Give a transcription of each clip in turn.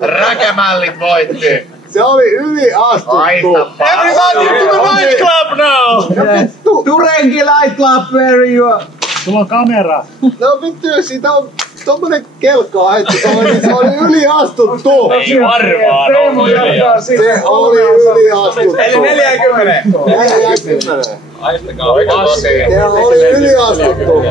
Räkämällit voitti. Se oli yliastuttu. Everybody to the night club now! Turenki Night Club, where you are? Sulla on kamera. No vittu, siitä on tommonen kelkka ahettu. Se oli yliastuttu. Ei varmaan ollut yliastuttu. Se oli yliastuttu. Eli 40. 40. Haistakaa passi. Se oli yliastuttu.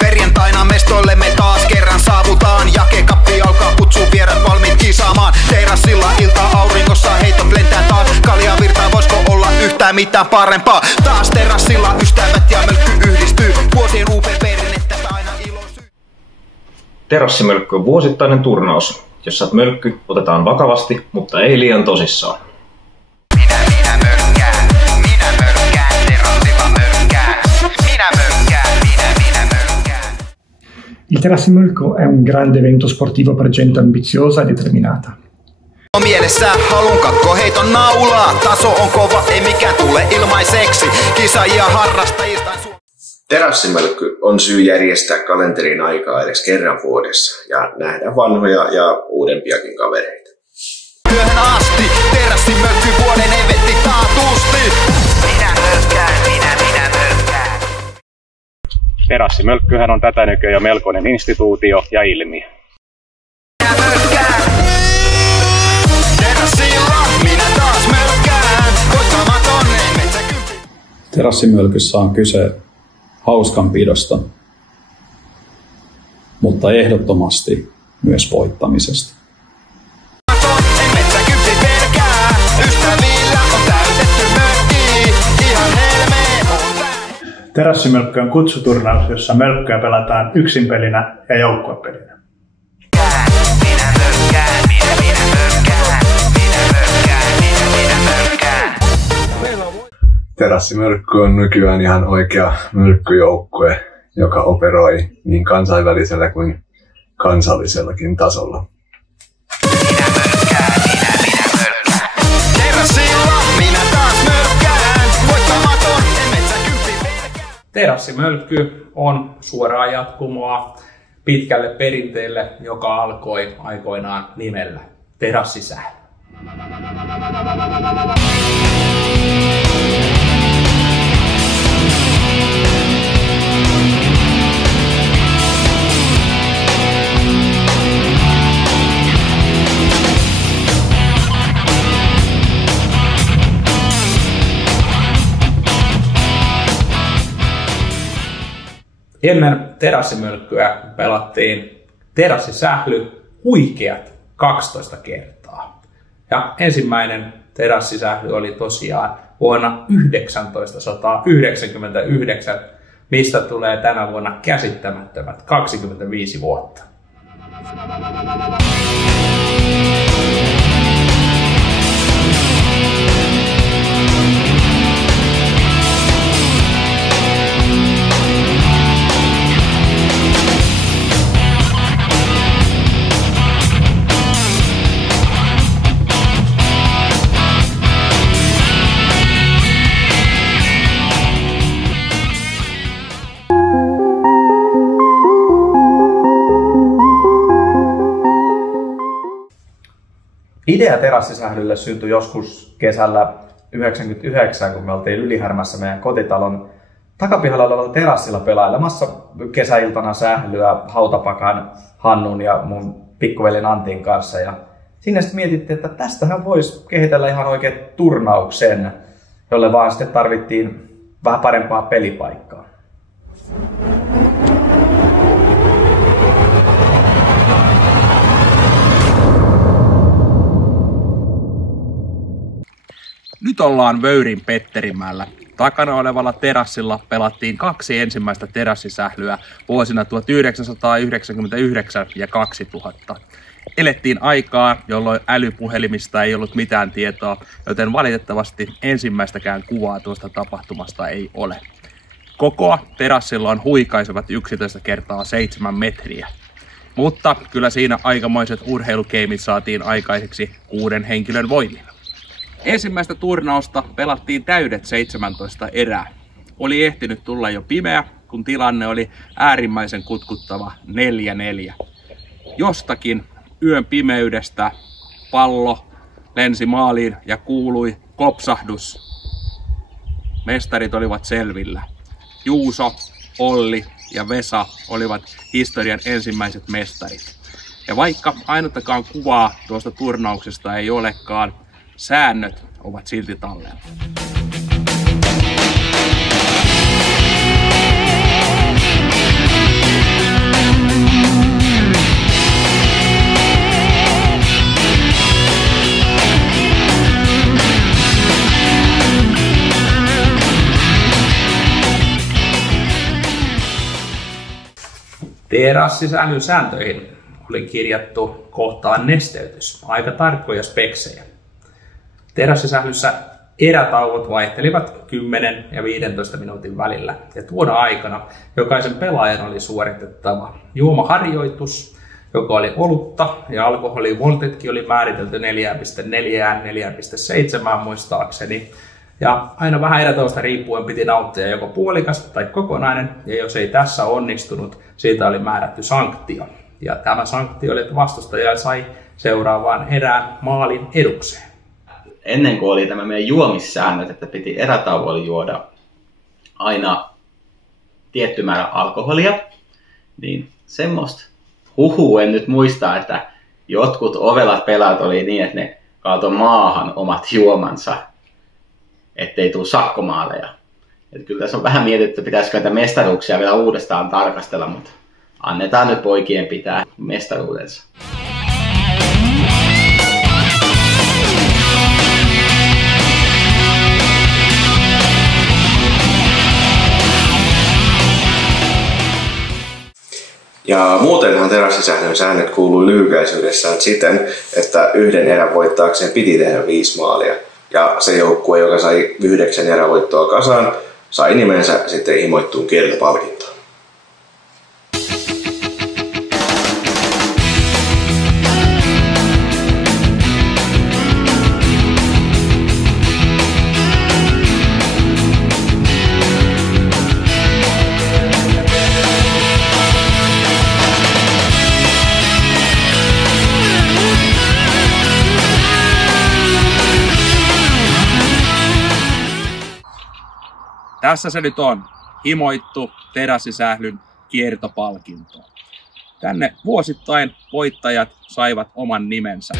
Perjantaina mestoillemme taas kerran saavutaan. Jakekappi alkaa kutsua vierat valmiit kisaamaan. Terassilla ilta auringossa heitot lentää taas. Kaljaa virtaa, voisiko olla yhtään mitään parempaa? Taas terassilla ystävät ja mölkky yhdistyy. Vuosien UP-perinnettä aina ilosyy. Terassimölkky on vuosittainen turnaus, jossa mölkky otetaan vakavasti, mutta ei liian tosissaan. Minä mörkkään, terassilla mörkkään. Minä mörkkään. Il Terassimölkky è un grande evento sportivo per gente ambiziosa e determinata. Mielessä halun katkoheiton naulaa. Taso on kova, ei mikään tule ilmaiseksi. Kisaajia harrastajista. Terassimölkky on syy järjestää kalenterin aikaa edes kerran vuodessa ja nähdä vanhoja ja uudempiakin kavereita. Työhön asti, terassimölkky vuoden eventti taatusti. Minä mörkkään. Terassimölkkyhän on tätä nykyään jo melkoinen instituutio ja ilmiö. Minä mörkkään. Terassilla minä taas mörkkään. Koittamaton metsäkympi. Terassimölkyssä on kyse hauskanpidosta, mutta ehdottomasti myös voittamisesta. Terassimölkky on kutsuturnaus, jossa mölkkyä pelataan yksinpelinä ja joukkuepelinä. Terassimölkky on nykyään ihan oikea mölkkyjoukkue, joka operoi niin kansainvälisellä kuin kansallisellakin tasolla. Terassimölkky on suoraa jatkumoa pitkälle perinteelle, joka alkoi aikoinaan nimellä terassisähly. Ennen terassimölkkyä pelattiin terassisähly huikeat 12 kertaa. Ja ensimmäinen terassisähly oli tosiaan vuonna 1999, mistä tulee tänä vuonna käsittämättömät 25 vuotta. Idea terassisählylle syntyi joskus kesällä 1999, kun me oltiin Ylihärmässä meidän kotitalon takapihalla olevalla terassilla pelailemassa kesäiltana sählyä Hautapakan Hannun ja mun pikkuveljen Antin kanssa. Ja sinne sitten mietittiin, että tästähän voisi kehitellä ihan oikein turnauksen, jolle vaan sitten tarvittiin vähän parempaa pelipaikkaa. Nyt ollaan Vöyrin Petterimäellä. Takana olevalla terassilla pelattiin 2 ensimmäistä terassisählyä vuosina 1999 ja 2000. Elettiin aikaa, jolloin älypuhelimista ei ollut mitään tietoa, joten valitettavasti ensimmäistäkään kuvaa tuosta tapahtumasta ei ole. Kokoa terassilla on huikaisevat 11 kertaa 7 metriä. Mutta kyllä siinä aikamoiset urheilukeimit saatiin aikaiseksi 6 henkilön voimin. Ensimmäistä turnausta pelattiin täydet 17 erää. Oli ehtinyt tulla jo pimeä, kun tilanne oli äärimmäisen kutkuttava 4-4. Jostakin yön pimeydestä pallo lensi maaliin ja kuului kopsahdus. Mestarit olivat selvillä. Juuso, Olli ja Vesa olivat historian ensimmäiset mestarit. Ja vaikka ainuttakaan kuvaa tuosta turnauksesta ei olekaan, säännöt ovat silti tallella. Terassisählyn sääntöihin oli kirjattu kohtaan nesteytys, aika tarkkoja speksejä. Terassisählyssä erätauot vaihtelivat 10 ja 15 minuutin välillä, ja tuona aikana jokaisen pelaajan oli suoritettava juomaharjoitus, joka oli olutta, ja alkoholivoltetkin oli määritelty 4,4-4,7 muistaakseni. Ja aina vähän erätauosta riippuen piti nauttia joko puolikas tai kokonainen, ja jos ei tässä onnistunut, siitä oli määrätty sanktio. Ja tämä sanktio oli, että vastustaja sai seuraavaan erään maalin edukseen. Ennen kuin oli tämä meidän juomissäännöt, että piti erätauolla juoda aina tietty määrä alkoholia, niin semmoista huhua en nyt muista, että jotkut ovelat pelaat oli niin, että ne kaatoi maahan omat juomansa, ettei tule sakkomaaleja. Että kyllä tässä on vähän mietitty, että pitäisikö näitä mestaruuksia vielä uudestaan tarkastella, mutta annetaan nyt poikien pitää mestaruudensa. Ja muutenhan terassisählyn säännöt kuuluu lyhykäisyydessään siten, että yhden erän voittaakseen piti tehdä 5 maalia. Ja se joukkue, joka sai 9 erävoittoa kasaan, sai nimensä sitten himoittuun kiertopalkintoon. Tässä se nyt on, himoittu terassisählyn kiertopalkinto. Tänne vuosittain voittajat saivat oman nimensä.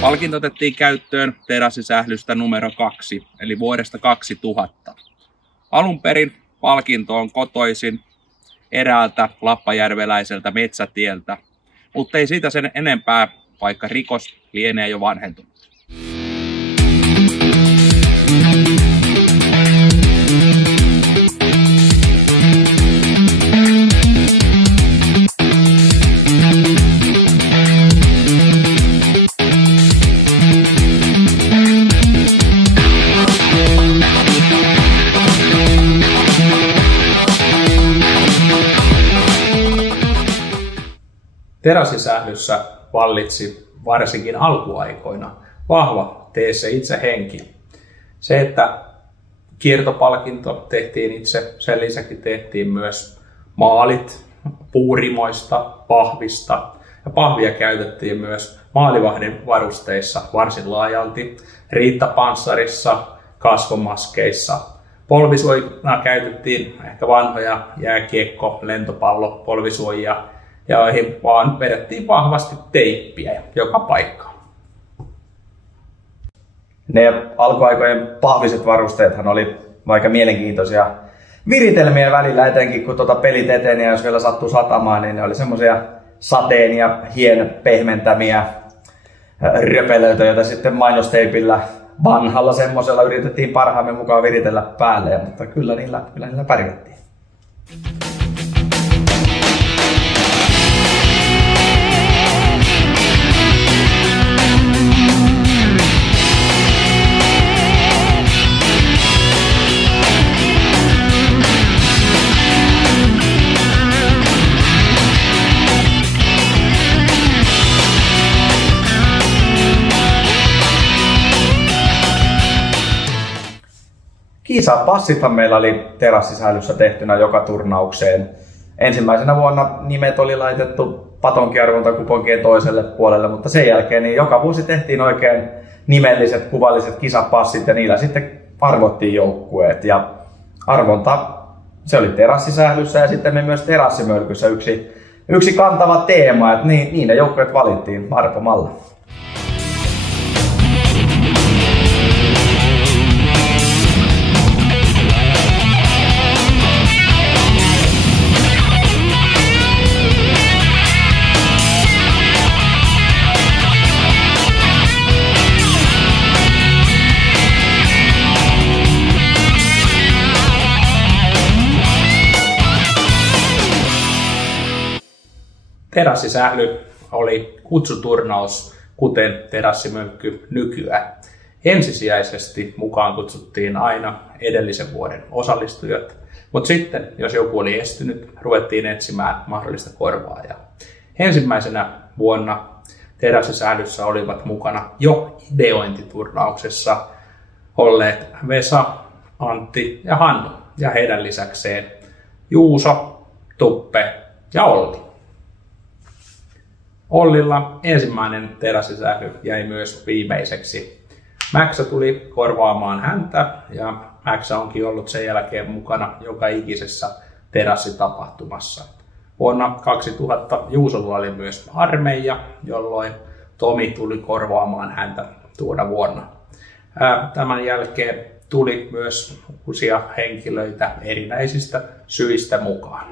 Palkinto otettiin käyttöön terassisählystä numero 2, eli vuodesta 2000. Alun perin palkinto on kotoisin eräältä lappajärveläiseltä metsätieltä, mutta ei siitä sen enempää, vaikka rikos lienee jo vanhentunut. Terassisählyssä vallitsi varsinkin alkuaikoina vahva tee se itse henki. Se, että kiertopalkinto tehtiin itse, sen lisäksi tehtiin myös maalit puurimoista, pahvista. Ja pahvia käytettiin myös maalivahdin varusteissa varsin laajalti, riittapanssarissa, kasvomaskeissa. Polvisuojina käytettiin ehkä vanhoja jääkiekko, lentopallo, polvisuojia, joihin vaan vedettiin vahvasti teippiä joka paikkaan. Ne alkuaikojen pahviset varusteethan oli aika mielenkiintoisia viritelmiä välillä, etenkin kun pelit eteni ja jos vielä sattuu satamaan, niin ne oli semmoisia sateen ja hien pehmentämiä röpelöitä, joita sitten mainosteipillä vanhalla semmosella yritettiin parhaamme mukaan viritellä päälle, mutta kyllä niillä pärjättiin. Kisapassithan meillä oli terassisählyssä tehtynä joka turnaukseen. Ensimmäisenä vuonna nimet oli laitettu patonkiarvontakuponkien toiselle puolelle, mutta sen jälkeen niin joka vuosi tehtiin oikein nimelliset, kuvalliset kisapassit ja niillä sitten arvottiin joukkueet. Ja arvonta, se oli terassisählyssä ja sitten me myös terassimölkyssä yksi kantava teema, että niin ne joukkueet valittiin arpomalla. Terassisähly oli kutsuturnaus, kuten terassimölkky nykyään. Ensisijaisesti mukaan kutsuttiin aina edellisen vuoden osallistujat, mutta sitten, jos joku oli estynyt, ruvettiin etsimään mahdollista korvaajaa. Ensimmäisenä vuonna terassisählyssä olivat mukana jo ideointiturnauksessa olleet Vesa, Antti ja Hannu, ja heidän lisäkseen Juuso, Tuppe ja Olli. Ollilla ensimmäinen terassisähly jäi myös viimeiseksi. Mäksä tuli korvaamaan häntä ja Mäksä onkin ollut sen jälkeen mukana joka ikisessä terassitapahtumassa. Vuonna 2000 Juusolla oli myös armeija, jolloin Tomi tuli korvaamaan häntä tuona vuonna. Tämän jälkeen tuli myös uusia henkilöitä erinäisistä syistä mukaan.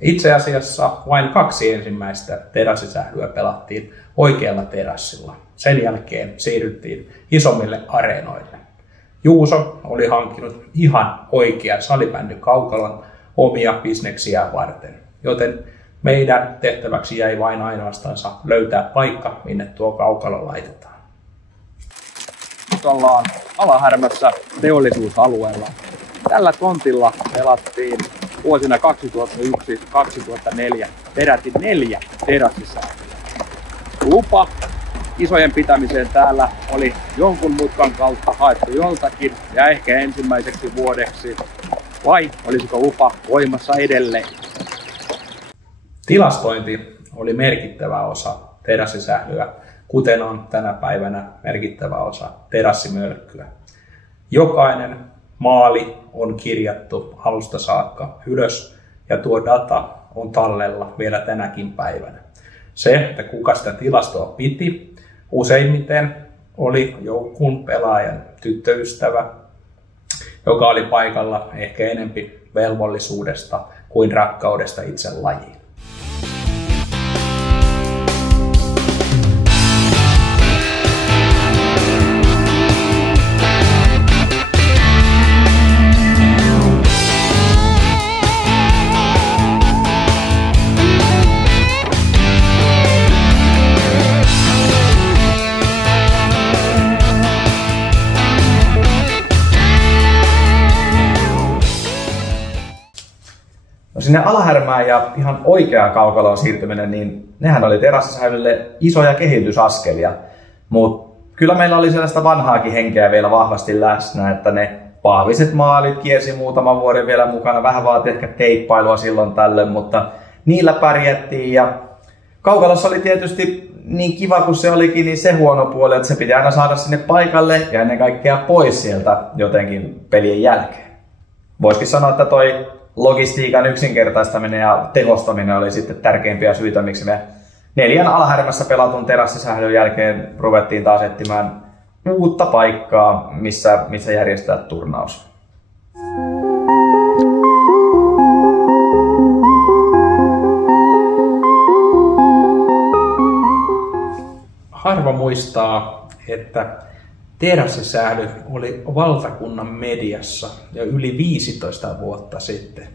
Itse asiassa vain 2 ensimmäistä terassisählyä pelattiin oikealla terassilla. Sen jälkeen siirryttiin isommille areenoille. Juuso oli hankkinut ihan oikean salibändykaukalon omia bisneksiä varten, joten meidän tehtäväksi jäi vain ainoastaan löytää paikka, minne tuo kaukalo laitetaan. Nyt ollaan Alahärmässä teollisuusalueella. Tällä tontilla pelattiin vuosina 2001-2004 peräti 4 terassisählyä. Lupa isojen pitämiseen täällä oli jonkun mutkan kautta haettu joltakin ja ehkä ensimmäiseksi vuodeksi, vai olisiko lupa voimassa edelleen? Tilastointi oli merkittävä osa terassisählyä, kuten on tänä päivänä merkittävä osa terassimölkkyä. Jokainen maali on kirjattu alusta saakka ylös ja tuo data on tallella vielä tänäkin päivänä. Se, että kuka sitä tilastoa piti, useimmiten oli joukkueen pelaajan tyttöystävä, joka oli paikalla ehkä enempi velvollisuudesta kuin rakkaudesta itse lajiin. Sinne Alahärmään ja ihan oikeaan kaukaloon siirtyminen, niin nehän oli terassisählylle isoja kehitysaskelia. Mutta kyllä meillä oli sellaista vanhaakin henkeä vielä vahvasti läsnä, että ne pahviset maalit kiersi muutaman vuoden vielä mukana. Vähän vaati ehkä teippailua silloin tällöin, mutta niillä pärjättiin. Ja kaukalossa oli tietysti niin kiva kuin se olikin, niin se huono puoli, että se piti aina saada sinne paikalle ja ennen kaikkea pois sieltä jotenkin pelien jälkeen. Voisikin sanoa, että toi logistiikan yksinkertaistaminen ja tehostaminen oli sitten tärkeimpiä syitä, miksi me 4 alahärmässä pelatun terassisählyn jälkeen ruvettiin taas etsimään uutta paikkaa, missä järjestää turnaus. Harva muistaa, että terassisähly oli valtakunnan mediassa jo yli 15 vuotta sitten.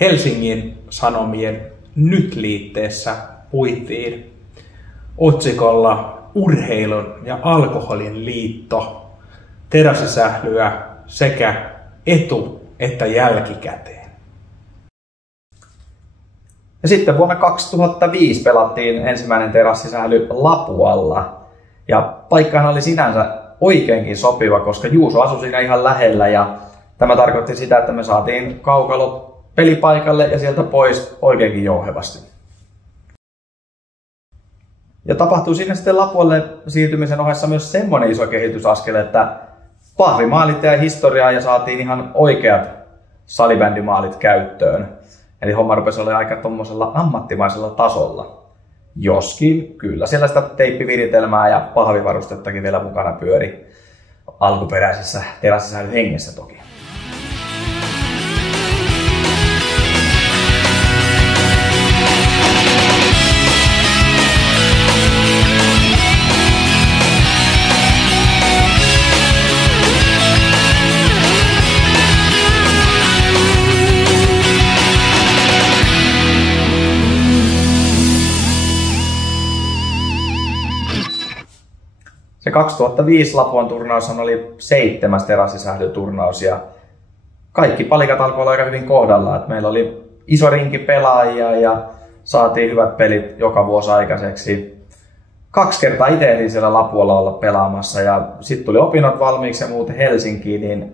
Helsingin Sanomien Nyt-liitteessä puitiin otsikolla Urheilun ja alkoholin liitto, terassisählyä sekä etu- että jälkikäteen. Ja sitten vuonna 2005 pelattiin ensimmäinen terassisähly Lapualla. Ja paikkahan oli sinänsä oikeinkin sopiva, koska Juuso asui siinä ihan lähellä ja tämä tarkoitti sitä, että me saatiin kaukalo pelipaikalle ja sieltä pois oikeinkin jouhevasti. Ja tapahtui siinä sitten Lapualle siirtymisen ohessa myös semmoinen iso kehitysaskel, että pahvimaalit ja historiaa ja saatiin ihan oikeat salibändimaalit käyttöön. Eli homma rupesi olla aika tommosella ammattimaisella tasolla. Joskin kyllä siellä sitä teippiviritelmää ja pahvivarustettakin vielä mukana pyöri alkuperäisessä terassisählyn hengessä toki. Se 2005 Lapuan turnaus oli 7. terassisählyturnaus ja kaikki palikat alkoi olla aika hyvin kohdallaan. Et meillä oli iso rinki pelaajia ja saatiin hyvät pelit joka vuosi aikaiseksi. 2 kertaa itse ehdin siellä Lapualla olla pelaamassa ja sitten tuli opinnot valmiiksi ja muuten Helsinkiin, niin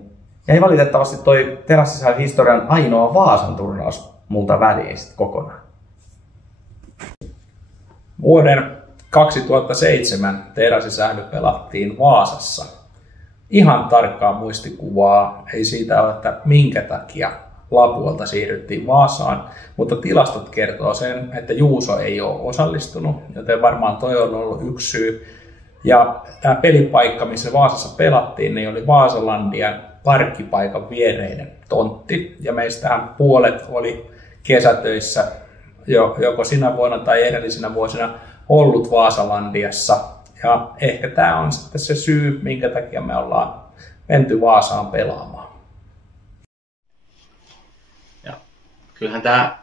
jäi valitettavasti toi terassisählyn historian ainoa Vaasan turnaus multa väliin sitten kokonaan. Vuoden 2007 terassisähly pelattiin Vaasassa. Ihan tarkkaa muistikuvaa ei siitä ole, että minkä takia Lapualta siirryttiin Vaasaan, mutta tilastot kertoo sen, että Juuso ei ole osallistunut, joten varmaan toi on ollut yksi syy. Ja tämä pelipaikka, missä Vaasassa pelattiin, niin oli Vaasalandian parkkipaikan viereinen tontti, ja meistähän puolet oli kesätöissä joko sinä vuonna tai edellisinä vuosina ollut Vaasalandiassa. Ja ehkä tämä on sitten se syy, minkä takia me ollaan menty Vaasaan pelaamaan. Ja kyllähän tämä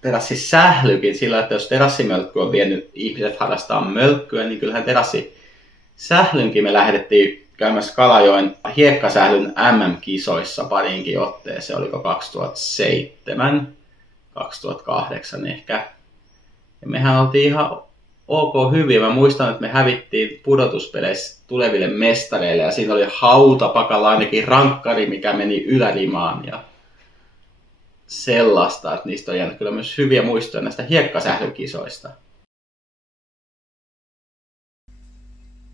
terassisählykin sillä, että jos terassimölkky on vienyt ihmiset harrastaa mölkkyä, niin kyllähän terassisählynkin me lähdettiin käymässä Kalajoen hiekkasählyn MM-kisoissa pariinkin otteeseen. Oliko 2007, 2008 ehkä. Ja mehän oltiin ihan ok hyviä. Mä muistan, että me hävittiin pudotuspeleissä tuleville mestareille ja siinä oli hautapakalla ainakin rankkari, mikä meni ylärimaan ja sellaista, että niistä on jäänyt kyllä myös hyviä muistoja näistä hiekkasählykisoista.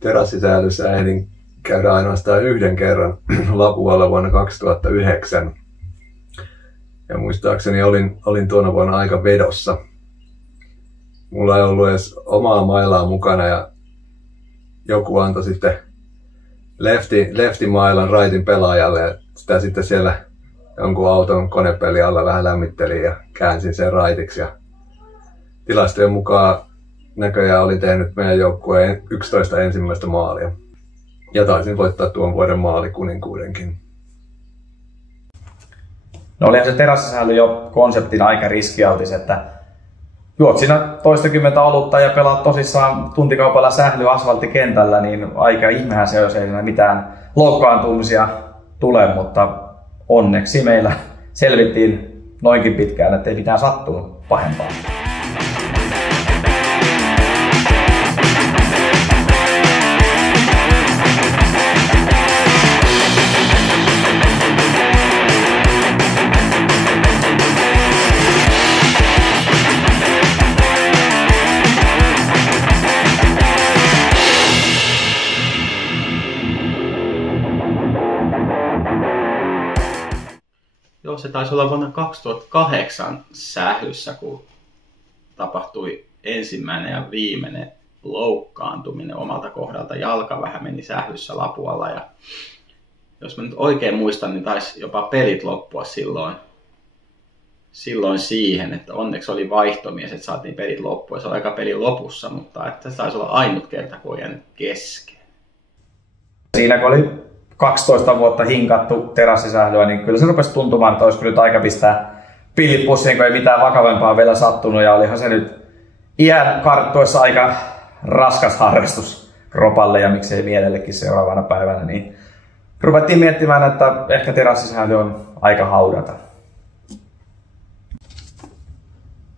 Terassisählyssä ehdin käydä ainoastaan 1 kerran Lapualla vuonna 2009. Ja muistaakseni olin tuona vuonna aika vedossa. Mulla ei ollut edes omaa mailaa mukana ja joku antoi sitten leftimailan raitin pelaajalle ja sitä sitten siellä jonkun auton konepeli alla vähän lämmittelin ja käänsin sen raitiksi. Ja tilastojen mukaan näköjään olin tehnyt meidän joukkueen 11 ensimmäistä maalia. Ja taisin voittaa tuon vuoden maalikuninkuudenkin. No olihan se terassisähly jo konseptina aika riskialtis, että juot siinä toistakymmentä olutta ja pelaat tosissaan tuntikaupalla sähly asfalttikentällä, niin aika ihmehän se, jos ei siinä mitään loukkaantumisia tule, mutta onneksi meillä selvittiin noinkin pitkään, että ei mitään sattunut pahempaa. Joo, se taisi olla vuonna 2008 sählyssä, kun tapahtui ensimmäinen ja viimeinen loukkaantuminen omalta kohdalta. Jalka vähän meni sählyssä lapualla ja jos mä nyt oikein muistan, niin taisi jopa pelit loppua silloin siihen, että onneksi oli vaihtomies, että saatiin pelit loppua. Se oli aika pelin lopussa, mutta että se taisi olla ainut kerta, kun on jäänyt kesken. Siinä kun oli 12 vuotta hinkattu terassisählyä, niin kyllä se rupesi tuntumaan, että olisi kyllä aika pistää pillit pussiin, kun ei mitään vakavempaa vielä sattunut. Ja olihan se nyt iän karttuessa aika raskas harrastus kropalle ja miksei mielellekin seuraavana päivänä. Niin ruvettiin miettimään, että ehkä terassisähly on aika haudata.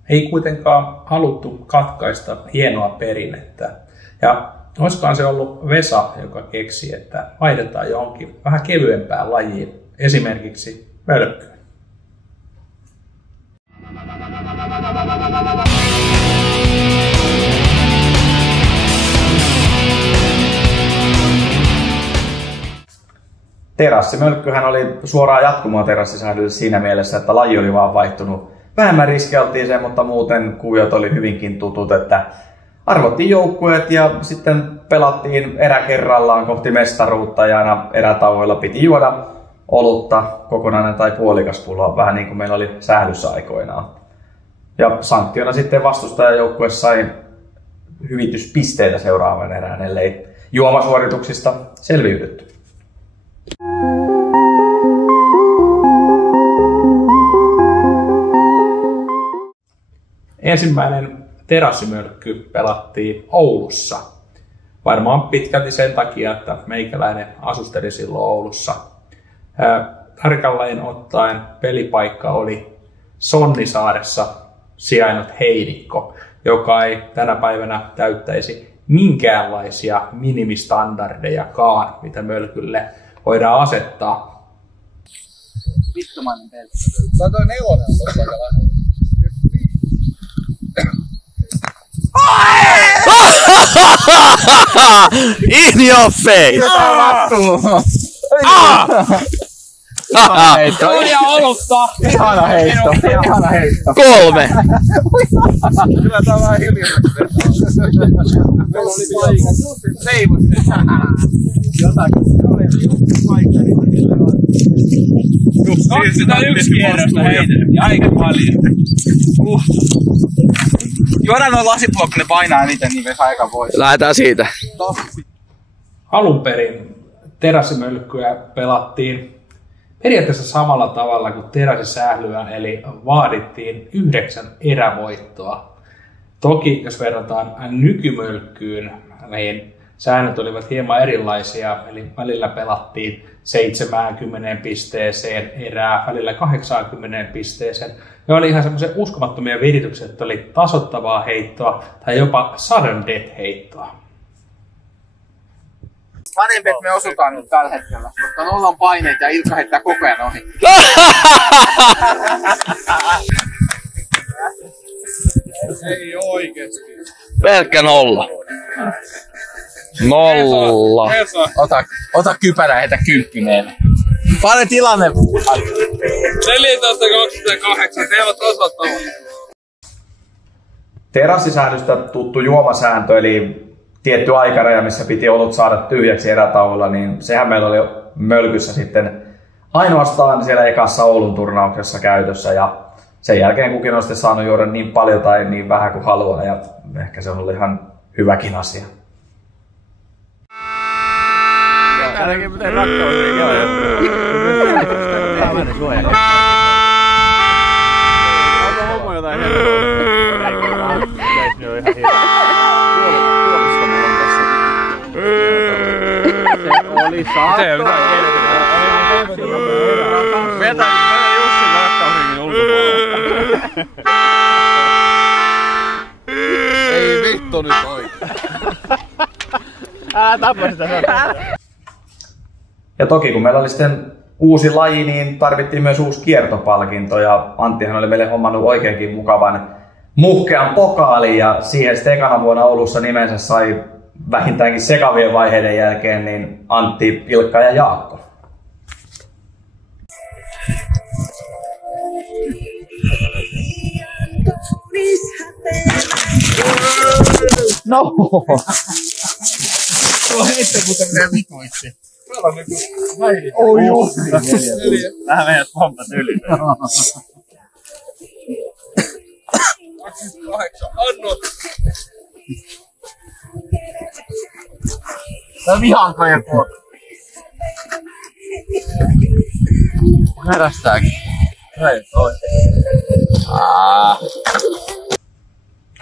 Ei kuitenkaan haluttu katkaista hienoa perinnettä. Ja olisikohan se ollut Vesa, joka keksi, että vaihdetaan johonkin vähän kevyempään lajiin, esimerkiksi mölkkyyn. Terassimölkkyhän oli suoraan jatkumoa terassisählylle siinä mielessä, että laji oli vaan vaihtunut. Vähemmän riskialttiiseen, mutta muuten kuviot oli hyvinkin tutut, että arvottiin joukkueet ja sitten pelattiin erä kerrallaan kohti mestaruutta ja aina erätauoilla piti juoda olutta, kokonainen tai puolikas pullo, vähän niin kuin meillä oli sählyssä aikoinaan. Ja sanktiona sitten vastustajajoukkue sai hyvityspisteitä seuraavan erään, ellei juomasuorituksista selviydytty. Ensimmäinen terassimölkky pelattiin Oulussa. Varmaan pitkälti sen takia, että meikäläinen asusteli silloin Oulussa. Tarkalleen ottaen pelipaikka oli Sonnisaaressa sijainnut Heinikko, joka ei tänä päivänä täyttäisi minkäänlaisia minimistandardejakaan, mitä mölkylle voidaan asettaa. Vittumainen pelkkä. Tää on toi nelonen tuossa aika lähellä. In your face! Ihana heitto. Ihana heitto. 3. Kyllä tää on vähän hiljaisesti. Meillä oli paikka. Seivot. Jotakin. Sitä yksi kierrosta heitetty. Aika paljon. Juodaan noin lasipuolella, kun ne painaa eniten, niin vesi aika pois. Lähdetään siitä. Alun perin terassimölkkyä pelattiin periaatteessa samalla tavalla kuin terassisählyä, eli vaadittiin 9 erävoittoa. Toki jos verrataan nykymölkkyyn, niin säännöt olivat hieman erilaisia, eli välillä pelattiin 70 pisteeseen erää, välillä 80 pisteeseen. Ja oli ihan semmoisia uskomattomia virityksiä, että oli tasoittavaa heittoa tai jopa sudden death-heittoa. Parempi, että me osutaan nyt tällä hetkellä, koska nolla on paineita ja Ilkka heittää koko ajan ohi. Ei oikeesti. Pelkkä 0. 0. Ota kypärä ja heitä 10. Pane tilanne. 14.28, te ovat osattavat. Terassisäännöstä tuttu juomasääntö, eli tietty aikaraja, missä piti olut saada tyhjäksi erätauolla, niin sehän meillä oli mölkyssä sitten ainoastaan siellä ekassa Oulun turnauksessa käytössä. Ja sen jälkeen kukin on sitten saanut juoda niin paljon tai niin vähän kuin haluaa, ja ehkä se on ollut ihan hyväkin asia. Täälläkin miten rakkaus ei ole. Onko homo jotain herraa? Yleisö on ihan hirveä. Puoliska mulla on tässä. Se oli saatto. Vetä Jussin rakkausringin ulkopuolella. Ei vittu nyt oikein. Älä tappa sitä. Ja toki kun meillä oli sitten uusi laji, niin tarvittiin myös uusi kiertopalkinto. Ja Anttihan oli meille hommannut oikeinkin mukavan muhkean pokaalin. Ja siihen sitten ekana vuonna Oulussa nimensä sai vähintäänkin sekavien vaiheiden jälkeen niin Antti, Ilkka ja Jaakko. No! Tuo heitte kuten meidän vituitsi. Oi joo. Vähän meidän pompat yli. 28, anno! Tää vihaanko joku? Herästääkin. Hei,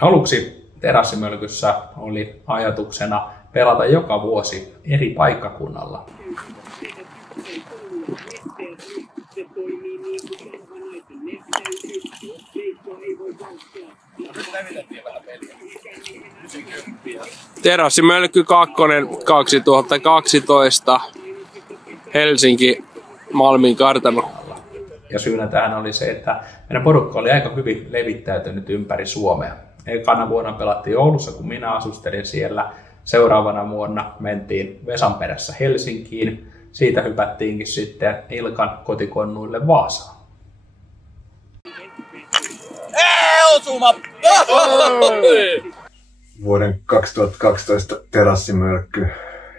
Aluksi Terassimölkyssä oli ajatuksena pelata joka vuosi eri paikkakunnalla. Terassimölkky 2 2012 Helsinki Malmin kartano. Ja syynä tähän oli se, että meidän porukka oli aika hyvin levittäytynyt ympäri Suomea. Ekana vuonna pelattiin Oulussa, kun minä asustelin siellä. Seuraavana vuonna mentiin Vesan perässä Helsinkiin. Siitä hypättiinkin sitten Ilkan kotikonnuille Vaasaan. Osuma! Vuoden 2012 terassimölkky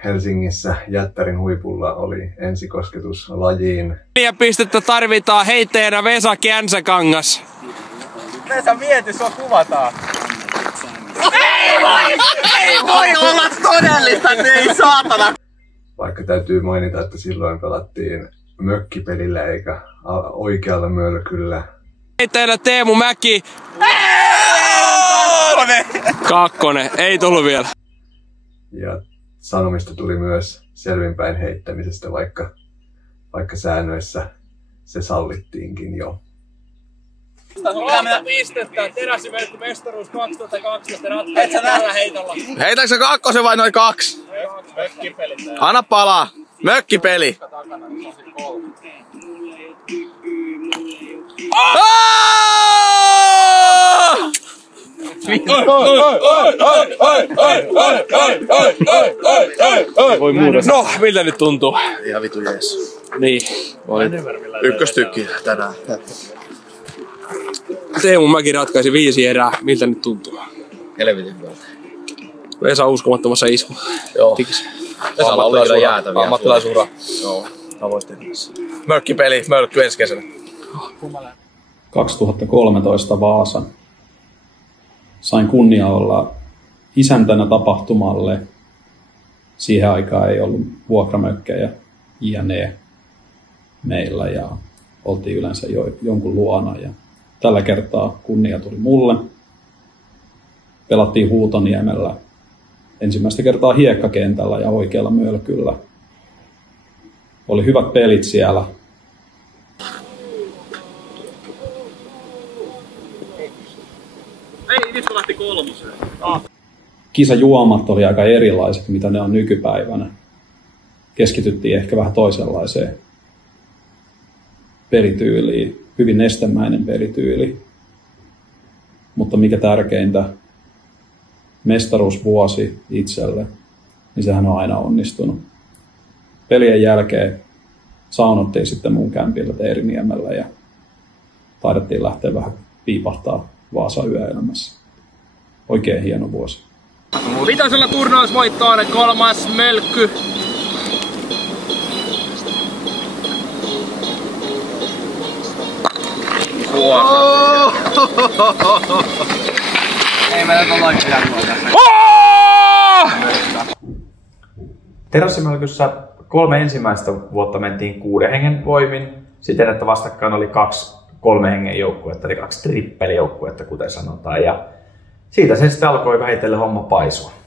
Helsingissä Jättärin huipulla oli ensikosketus lajiin. 4 pistettä tarvitaan heittäjänä Vesa Känsäkangas. Vesa mieti, sua kuvataan. Ei voi olla todellista, ei saatana! Vaikka täytyy mainita, että silloin pelattiin mökkipelillä eikä oikealla mölkyllä. Heittäjänä Teemu Mäki. Kakkonen, ei tullut vielä. Ja sanomista tuli myös selvinpäin heittämisestä, vaikka säännöissä se sallittiinkin jo. 3 pistettä, Terassimölkky mestaruus 2012 ratkaisi tällä heitolla. Heitätkö sä kakkosen vai noin 2? Mökkipeli. Anna palaa! Mökkipeli! No, miltä nyt tuntuu? Ihan vitu jees. Niin. Ykköstykki tänään. Teemu Mäki ratkaisi 5 erää. Miltä nyt tuntuu? Helvetin hyvältä. Vesa uskomattomassa isku. Joo. Vesalla oli kyllä jäätäviä. Ammattilaisura. Joo. Tavoitteessa. Mökkipeli, mölkky ensi kesänä. 2013 Vaasa. Sain kunnia olla isäntänä tapahtumalle. Siihen aikaan ei ollut vuokramökkejä jne. meillä ja oltiin yleensä jonkun luona. Ja tällä kertaa kunnia tuli mulle. Pelattiin Huutoniemellä ensimmäistä kertaa hiekkakentällä ja oikealla mölkyllä. Oli hyvät pelit siellä. Ei, nyt lähti 3. Kisajuomat oli aika erilaiset, mitä ne on nykypäivänä. Keskityttiin ehkä vähän toisenlaiseen pelityyliin. Hyvin nestemäinen pelityyli. Mutta mikä tärkeintä, mestaruusvuosi itselle, niin sehän on aina onnistunut. Pelien jälkeen saunottiin sitten mun kämpillä Teeriniemellä ja taidettiin lähteä vähän piipahtaa Vaasan yöelämässä. Oikein hieno vuosi. Vitosella turnausvoittoon 3. mölkky. Ei meillä ole laittaa tässä. Terassimölkyssä 3 ensimmäistä vuotta mentiin 6 hengen voimin, siten että vastakkain oli 2 3 hengen joukkuetta, eli 2 trippelijoukkuetta, kuten sanotaan. Ja siitä se sitten alkoi vähitellen homma paisua. –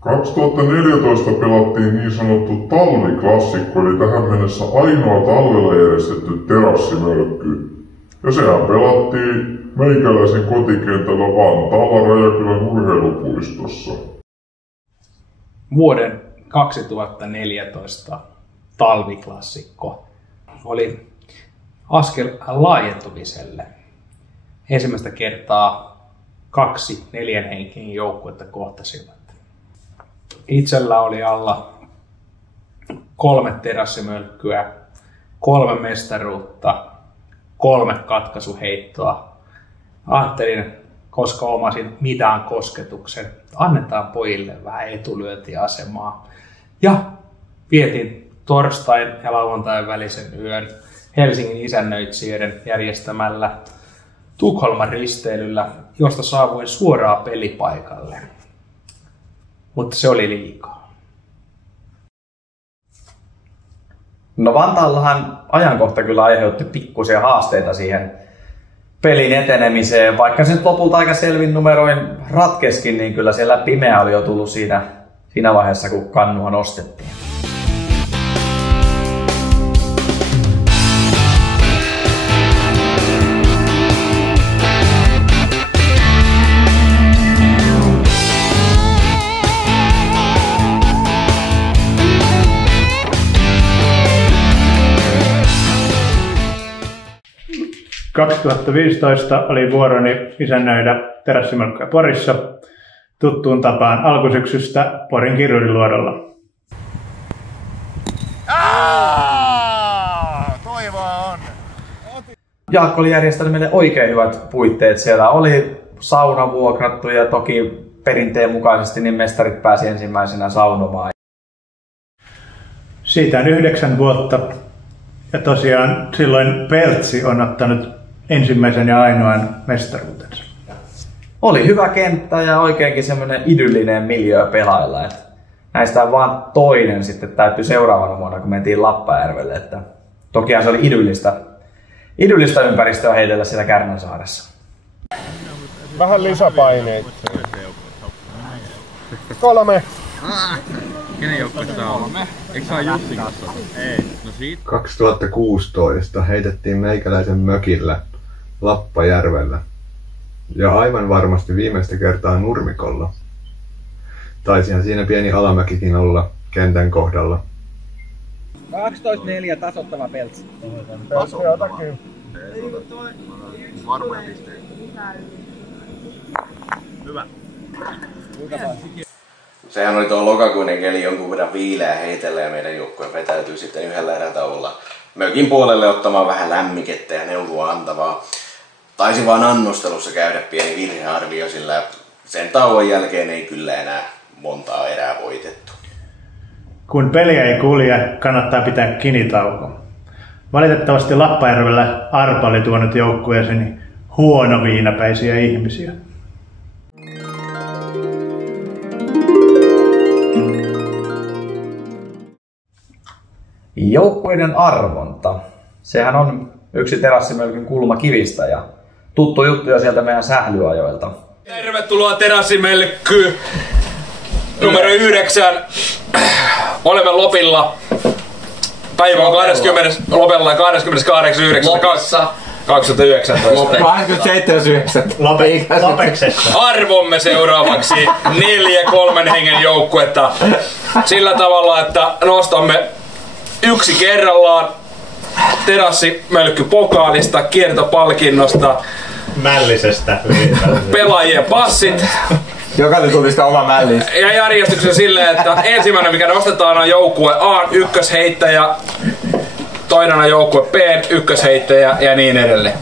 2014 pelattiin niin sanottu talviklassikko, eli tähän mennessä ainoa talvella järjestetty terassimölkky. Ja sehän pelattiin meikäläisen kotikentällä Vantaalla Rajakylän urheilupuistossa. Vuoden 2014 talviklassikko oli askel laajentumiselle. Ensimmäistä kertaa 2 4 henkien joukkuetta kohtasivat. Itsellä oli alla 3 terassimölkkyä 3 mestaruutta, 3 katkaisuheittoa. Ajattelin, koska omasin mitään kosketuksen, annetaan pojille vähän etulyöntiasemaa. Ja vietin torstain ja lauantain välisen yön Helsingin isännöitsijöiden järjestämällä Tukholman risteilyllä, josta saavuin suoraan pelipaikalle. Mutta se oli liikaa. No Vantaallahan ajankohta kyllä aiheutti pikkuisia haasteita siihen pelin etenemiseen. Vaikka se nyt lopulta aika selvin numeroin ratkeskin, niin kyllä siellä pimeä oli jo tullut siinä vaiheessa, kun kannua nostettiin. – 2015 oli vuoroni isännöidä terassimölkkyä Porissa tuttuun tapaan alkusyksystä Porin Kirjuriluodolla. Toivoa on! Jaakko oli järjestänyt meille oikein hyvät puitteet. Siellä oli sauna vuokrattu ja toki perinteen mukaisesti niin mestarit pääsi ensimmäisenä saunomaan. Siitä on 9 vuotta. Ja tosiaan silloin Peltsi on ottanut ensimmäisen ja ainoan mestaruutensa. Oli hyvä kenttä ja oikeinkin semmoinen idyllinen miljöö pelailla. Että näistä vaan toinen sitten täyttyi seuraavana vuonna, kun mentiin Lappajärvelle. Että tokihan se oli idyllistä ympäristöä heitellä siellä Kärnänsaaressa. Vähän lisäpaineita. 3. Kenen joukkue tää on? Eikö sä Jussin kanssa? Ei. No siitä. 2016 heitettiin meikäläisen mökillä Lappajärvellä. Ja aivan varmasti viimeistä kertaa nurmikolla. Taisihan siinä pieni alamäkikin olla kentän kohdalla. 12-4 tasoittava Peltsi. Peltsi jotakin. Varmoja pisteitä. Hyvä. Sehän oli tuo lokakuinen keli jonkun verran viileä heitellä ja meidän joukkue vetäytyi sitten yhdellä erätauolla mökin puolelle ottamaan vähän lämmikettä ja neuvoa antavaa. Taisi vaan annostelussa käydä pieni virhearvio, sillä sen tauon jälkeen ei kyllä enää montaa erää voitettu. Kun peliä ei kulje, kannattaa pitää kinitauko. Valitettavasti Lappajärvellä Arpa oli tuonut joukkueeseeni huonoviinapäisiä ihmisiä. Joukkueiden arvonta. Sehän on yksi terassimölkyn kulmakivistä ja tuttu juttu jo sieltä meidän sählyajoilta. Tervetuloa Terassimölkkyyn numero 9. Olemme Lopilla. Päivä on 20. Lopella 28.9.2019. 27.9. Arvomme seuraavaksi 4-3 hengen joukkuetta sillä tavalla, että nostamme yksi kerrallaan Terassimölkky-pokaalista, kiertopalkinnosta, mällisestä pelaajien passit. Jokainen tuli sitä oma mälliin. Ja järjestyksen silleen, että ensimmäinen mikä nostetaan on joukkue A ykkösheittäjä, toinen on joukkue B ykkösheittäjä ja niin edelleen.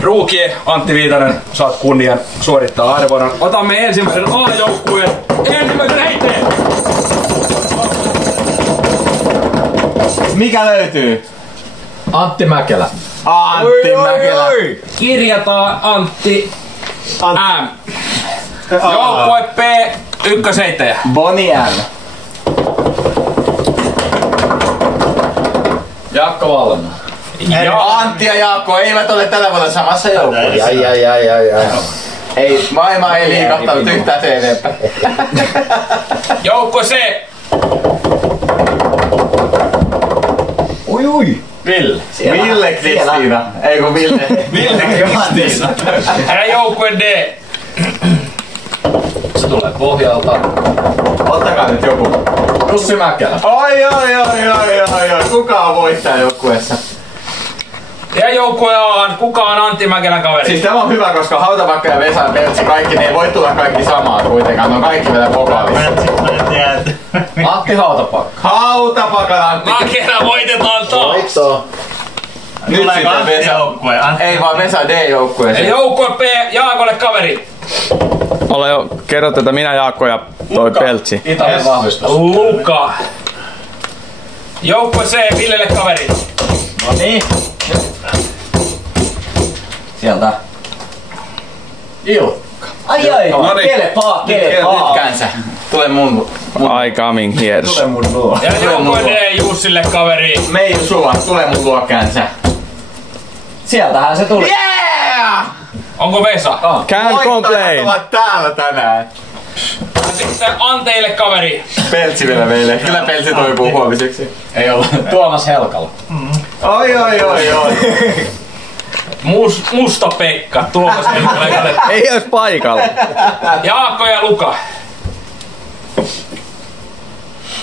Ruukie Antti Viitanen, saat kunnian suorittaa arvonnan. Otamme ensimmäisen A-joukkueen ensimmäisen heitteen. Mikä löytyy? Antti Mäkelä. Antti Mäkelä. Kirjataan Antti M. Joukkue P ykkösheittäjä. Boni M. Jaakko Valma. Antti ja Jaakko eivät ole tällä vuonna samassa joukkueessa. Ei, maailma ei liikahtanut yhtään sen enempää. Joukkue C. Ui. Ville. Ville Kristiina. Ei kun Ville. Ville Kristiina. Ja joukkue D. Se tulee pohjalta. Ottakaa nyt joku. Jussi Mäkelä. Oi. Kuka on voittaja joukkueessa? Ja joukkue A, kuka on Antti Mäkelän kaveri? Siis tämä on hyvä, koska Hautapakka ja Vesa ja Peltsi, kaikki, ne ei voi tulla kaikki samaa kuitenkaan, ne on kaikki vielä pokaalissa. Antti Hautapakka. Hautapakka Antti. Mäkelä voitetaan taas! Voitto. Nyt sitten Vesa. Ei vaan Vesa D-joukkueeseen. Ja joukkue B, Jaakolle kaveri. Ollaan jo kerrottu, että minä, Jaakko ja toi Peltsi. Italian vahvistus. Luka. Joukkue C, Villelle kaveri. No niin. Sieltä. Ilkka. Ai. Kelepaa. Nyt känsä. Tule mun. I coming here. Tule mun luo. Ja joukkue D, Jussille kaveri. Meiju sulla, tule mun luo känsä. Sieltähän se tuli. Yeah! Onko Vesa? Can't complain. Ovat täällä tänään. Ja sitten Anteille kaveri. Peltsi vielä meille. Kyllä Peltsi toipuu huomiseksi. Ei ollut. Tuomas Helkala. Oi. Musta Pekka, Tuomas Helkala. Ei ois paikalla. Jaakko ja Luka.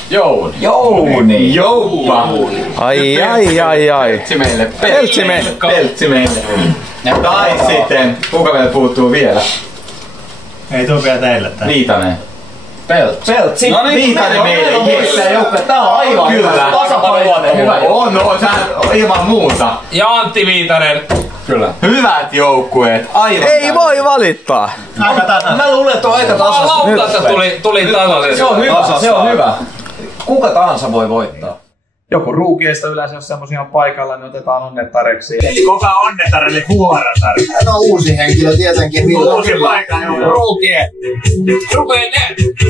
Jouni. Jouppa. Ai. Peltsi meille. Tai sitten, kuka meille puuttuu vielä? Ei tuu vielä teille tää. Viitanen. Peltsi. No niin, Viitanen meille. Tää on aivan kyllä. Tasapainoinen hyvä. On, sehän ilman muuta. Ja Antti Viitanen. Kyllä. Hyvät joukkueet. Aivan. Ei voi valittaa. Mä luulen, että on aika tasainen. Lautalta tuli tasaisesti. Se on hyvä. Kuka tahansa voi voittaa. Joku ruukieista yleensä, jos semmosia on paikalla, niin otetaan onnettareksi. Eli kuka onnettarelle huoratar? No uusi henkilö tietenkin. Uusi paikka, Ruukie. Rupee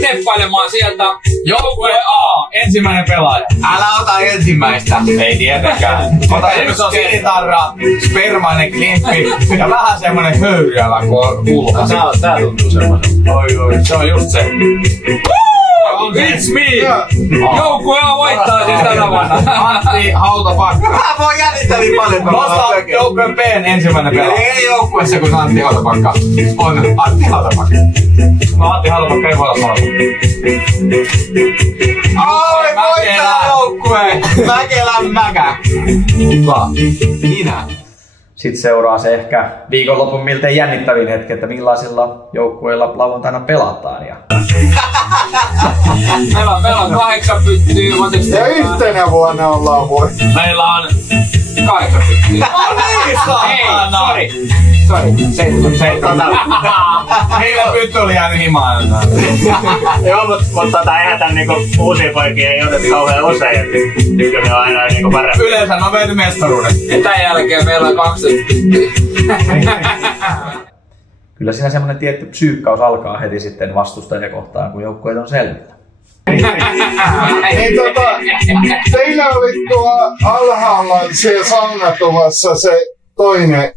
neppailemaan sieltä. Joukkue A, ensimmäinen pelaaja. Älä ota ensimmäistä. Ei tietenkään. Ota semmoinen silitarra, spermainen klimppi ja vähän semmonen höyryävä kulka. Tää tuntuu semmoinen. Oi, se on just se. It's me! Joukkue A voittaa siis tänä vuonna. Antti Hautapakka. Mä voin jännittää niin paljon. Nosta joukkueen B:n ensimmäinen pelaaja. Ei joukkueessa kun Antti Hautapakka. On Antti Hautapakka. No Antti Hautapakka ei voita sanoa. Oi, voittaa joukkue! Mäkelän Mäkä. Kuka? Minä. Sitten seuraa se ehkä viikonlopun miltei jännittävin hetki, että millaisilla joukkueilla lauantaina pelataan. Meillä on 8 pyttyä. Ja yhtenä vuonna ollaan voittu. Meillä on 8 pyttyä. Sori. 7. Meillä pytty oli jäänyt himaan. Joo, mutta eihän tän niinku uusia poikia ei oteta kauhean usein. Kyllä ne on aina niinku parempi. Yleensä on mennyt mestaruuden. Ja tän jälkeen meillä on 12 pyttyä. Kyllä siinä semmoinen tietty psyykkaus alkaa heti sitten vastustajakohtaan, kun joukkueet on selvillä. Niin teillä oli tuo alhaalla siellä saunatuvassa se toinen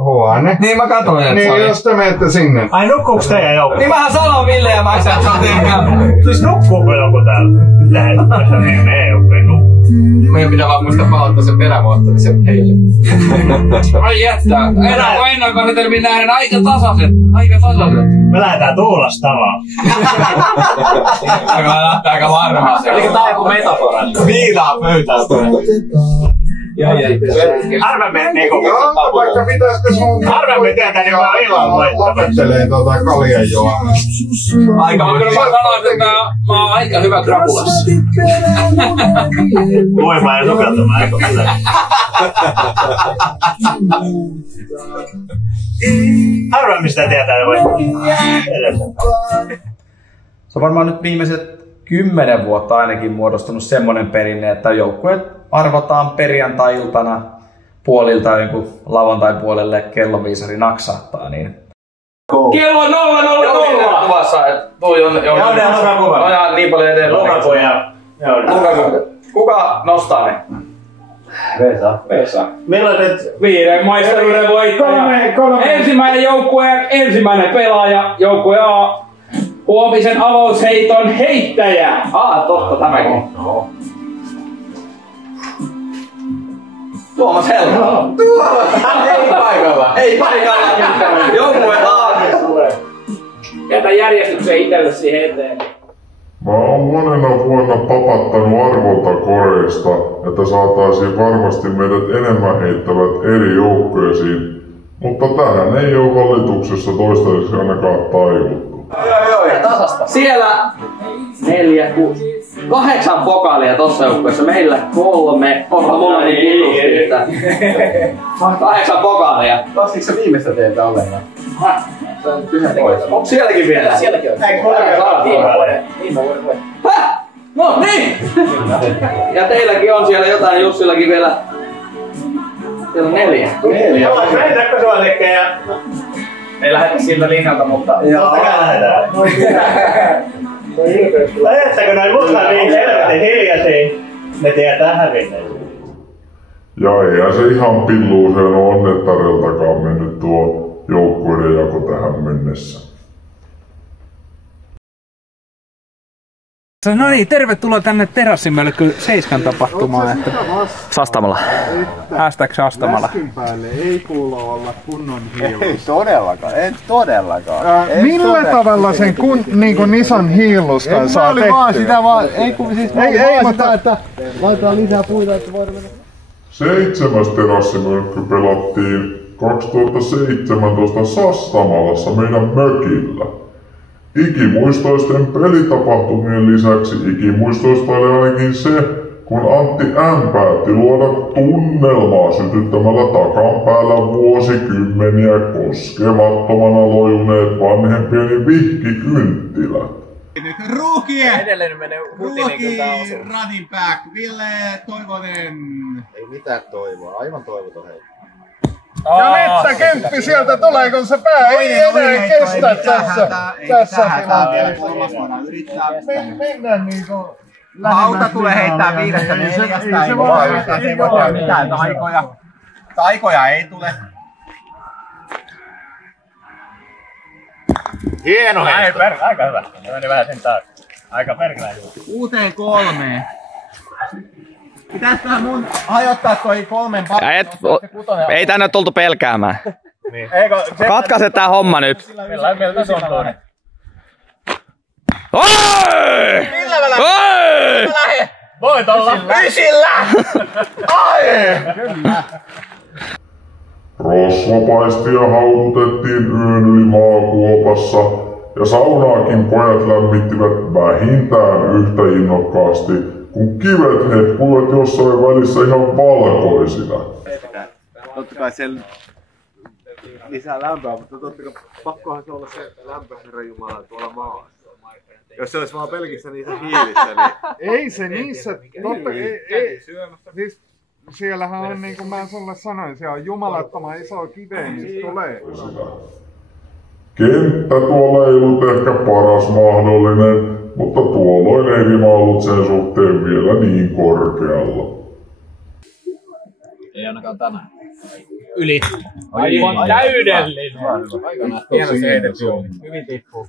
huone. Niin mä katsoin, että niin, jos te menette sinne. Ai nukkuuks teidän joukko? Niin mähän sanon Ville ja Max, että se on teidän. Siis nukkuuko joku täällä lähetyksessä? Niin me ei joku nukkuu. Meidän pitää vaan muistaa palauttaa sen perämoottori sen heille. Ai jättää. Ennakkoasetelmiin nähden aika tasaiset. Me lähdetään tuulastamaan. Aika varmaa. Elikö tää joku metafora? Viilaa pöytään. Harvemmin niinku... Vaikka pitäisikö sun... Harvemmin tietää niinku illan voittaa. Lopettelee kaljan juomista. Kyllä mä sanoisin, että mä oon aika hyvä krapulassa. Voimaa ja sukeltamaan, eikö kyllä? Harvemmin sitä tietää ja voittaa. Se on varmaan nyt viimeiset 10 vuotta ainakin muodostunut semmoinen perinne, että joukkueet arvotaan perjantai-iltana puolilta jonkun lauantai-puolelle kelloviisari naksahtaa. Niin... Kello 0:00! Tuvassa, että toi on nojaa niin paljon eteenpäin. Kuka nostaa ne? Vesa. Milloin nyt? Viiden maistaruuden voittaja. Ensimmäinen joukkue, ensimmäinen pelaaja, joukkue A. Huomisen avausheiton heittäjä. Totta tämäkin. Tuomas Helkala. Ei paikalla. Joukkue A. Jätä järjestyksen itselle siihen eteen. Mä oon monena vuonna papattanut arvontakoreista, että saataisiin varmasti meidät enemmän heittävät eri joukkueisiin, mutta tähän ei ole hallituksessa toistaiseksi ainakaan taivuttu. Siellä 4, 6, 8 pokaalia tossa joukkueessa, meillä 3. Onko mulla niin kitusti, että 8 pokaalia. Taasitko se viimeistä teiltä olemaan? Se on pyhä pois. Onko sielläkin vielä? Sielläkin on. Viime vuoden voi. No niin! Ja teilläkin on siellä jotain, Jussillakin vielä. Siellä on 4. Lähdetäänkö suosikkeja? Ei lähdetä siltä linjalta, mutta... Totta kai lähdetään. Lähdetäänkö noin mukaan niin selvästi hiljaisiin? Ne tietää hävinneet. Ja eihän se ihan pilluuseen onnettariltakaan mennyt tuo joukkueiden jako tähän mennessä. No niin, tervetuloa tänne Terassimölkky 7 tapahtumaan. Sastamalla. Hashtag Sastamalla. Läskyn päälle ei kuulu olla kunnon hiilus. Ei todellakaan. Millä tavalla sen niinku Nisan hiiluskan saa tehtyä? vaan sitä vaan, ei mutta että laitetaan lisää puita, että voidaan mennä. 7. terassimölkky pelattiin 2017 Sastamalassa meidän mökillä. Ikimuistoisten pelitapahtumien lisäksi ikimuistoista oli ainakin se, kun Antti M. päätti luoda tunnelmaa sytyttämällä takan päällä vuosikymmeniä koskemattomana lojuneet vanhempieni vihkikynttilät. Rookie! Edelleen menee Rookie, running back, Ville Toivonen. Ei mitään toivoa, aivan toivoton hei. Ja Metsäkemppi sieltä tulee, kun se pää ei enää kestä tässä tilanteessa. Mennään niinku... Lauta tulee heittää 5-4, ei voi tehdä mitään taikoja. Taikoja ei tule. Hieno heitto. Aika hyvä. Se meni vähän sen taakse. Aika perkele. 6-3. Pitäisiköhän mun hajottaa toi 3 pakko. Ei tänne tultu pelkäämään. Niin. Katkaise tää homma nyt. Miltä tuntuu? Oi! Millä mä lähden? Voit olla. Ysillä! Ai! Kyllä. Rosvopaistia haudutettiin yön yli maakuopassa ja saunaakin pojat lämmittivät vähintään yhtä innokkaasti, kun kivet hehkuivat jossain välissä ihan valkoisina. Totta kai siellä lisää lämpöä, mutta totta kai pakkohan se olla se lämpö, Herra Jumala, tuolla maassa. Jos se olisi vaan pelkissä niissä hiilissä, niin... Ei se niissä, totta ei. Siis siellähän on niin kuin mä sulle sanoin, siellä on jumalattoman iso kive, mistä tulee. Kenttä tuolla ei ollut ehkä paras mahdollinen, mutta tuolloin ei rima ollut sen suhteen vielä niin korkealla. Ei ainakaan tänään. Yli. Aivan täydellinen. Hieno se hyvin tippuu.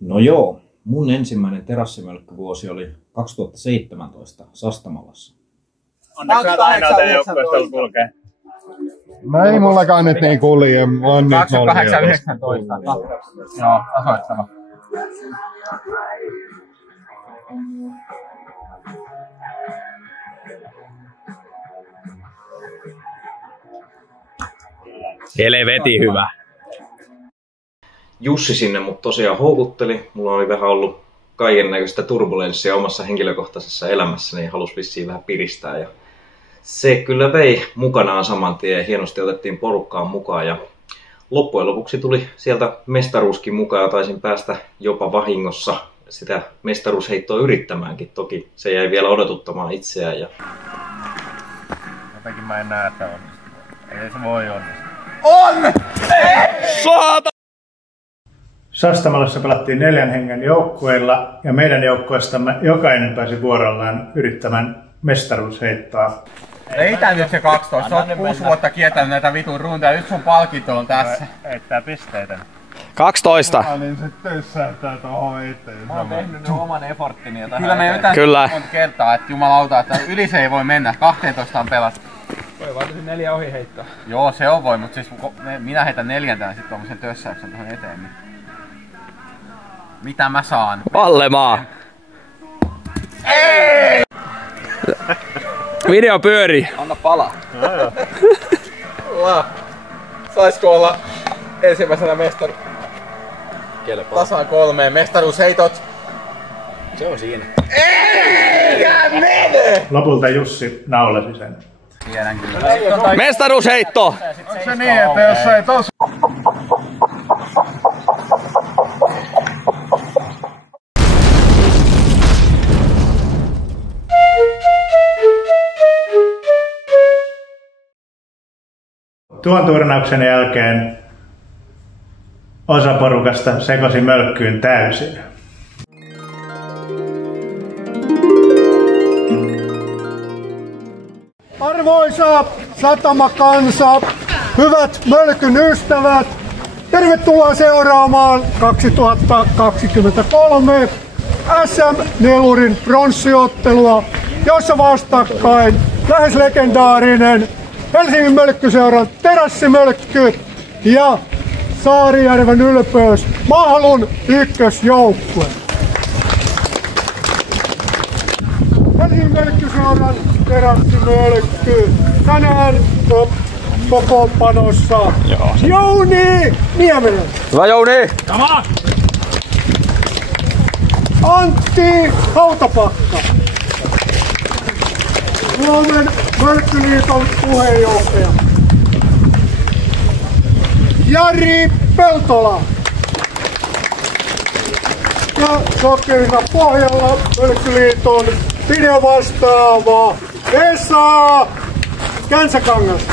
No joo, mun ensimmäinen terassimölkkyvuosi oli 2017 Sastamalassa. Onneksi näitä ainoita joukkueesta kulkee. No ei mullakaan nyt niin kulje, on nyt 28-19. Joo, tasoittava. Helveti hyvä. Jussi sinne mut tosiaan houkutteli. Mulla oli vähän ollut kaikennäköistä turbulenssia omassa henkilökohtaisessa elämässäni ja halusi vissiin vähän piristää. Ja se kyllä vei mukanaan saman tien. Hienosti otettiin porukkaan mukaan ja loppujen lopuksi tuli sieltä mestaruuskin mukaan ja taisin päästä jopa vahingossa sitä mestaruusheittoa yrittämäänkin. Toki se jäi vielä odotuttamaan itseään. Ja... Jotenkin mä en näe, että onnistuu. Ei se voi onnistua. On! Saata! Sastamalassa pelattiin 4 hengen joukkueilla ja meidän joukkueestamme jokainen pääsi vuorollaan yrittämään mestaruusheittoa. Ei tää nyt se 12, sä oot 6 vuotta kiertänyt näitä vitun rundeja, nyt sun palkinto on tässä. Heittää pisteitä. 12. Niin se tössäyttää tohon eteen. Mä oon tehnyt nyt oman efforttini ja Kyllä me yritän monta kertaa, että jumalauta, että yli se ei voi mennä. 12 on pelattu. Voi vaan 4 ohi heittää. Joo, se on voi, mutta siis minä heitän 4 sitten tuommoisen tössäyksen tuohon eteen. Niin. Mitä mä saan? Vallemaa. Ei! Video pyörii. Anna palaa. Saisko olla ensimmäisenä mestari? Tasaan 3 mestaruusheitot. Se on siinä. Eikä mene! Lopulta Jussi naulasi sen. Tiedän kyllä. Mestaruusheitto! Onko se niin, että jos ei tos... Tuon turnauksen jälkeen osa porukasta sekosi mölkkyyn täysin. Arvoisa satamakansa, hyvät mölkyn ystävät, tervetuloa seuraamaan 2023 SM-nelurin pronssiottelua, jossa vastakkain lähes legendaarinen Helsingin Mölkkyseuran Terassimölkky ja Saarijärven ylpeys Mahlun ykkösjoukkue. Helsingin Mölkkyseuran Terassimölkky tänään kokoonpanossa Jouni Nieminen. Hyvä Jouni! Come on! Antti Hautapakka. Suomen Mölkkyliiton puheenjohtaja. Jari Peltola. Ja sokerina pohjalla Mölkkyliiton videovastaava Vesa Känsäkangas.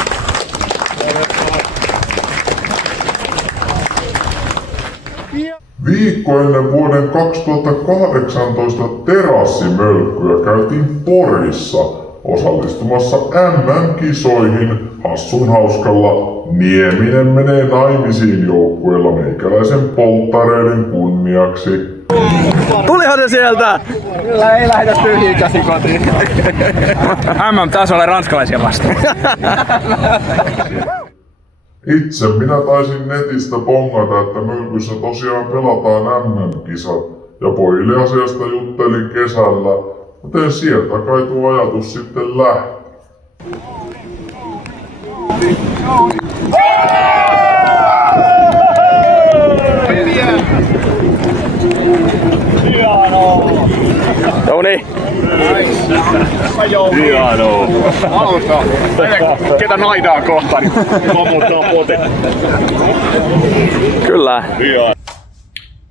Viikko ennen vuoden 2018 terassimölkkyä käytiin Porissa osallistumassa MM-kisoihin hassun hauskalla Nieminen menee naimisiin joukkueella meikäläisen polttareiden kunniaksi. Tulihan se sieltä! Kyllä ei lähdetä tyhjiin käsin kotiin. MM-tasolle ranskalaisia vastaan. Itse minä taisin netistä bongata, että mölkyssä tosiaan pelataan MM-kisat ja pojille asiasta juttelin kesällä, joten sieltä kai tuo ajatus sitten lähti. Jouni! Hienoa! Auto! Ketä naidaa kohta, niin mammuttaa pote. Kyllä.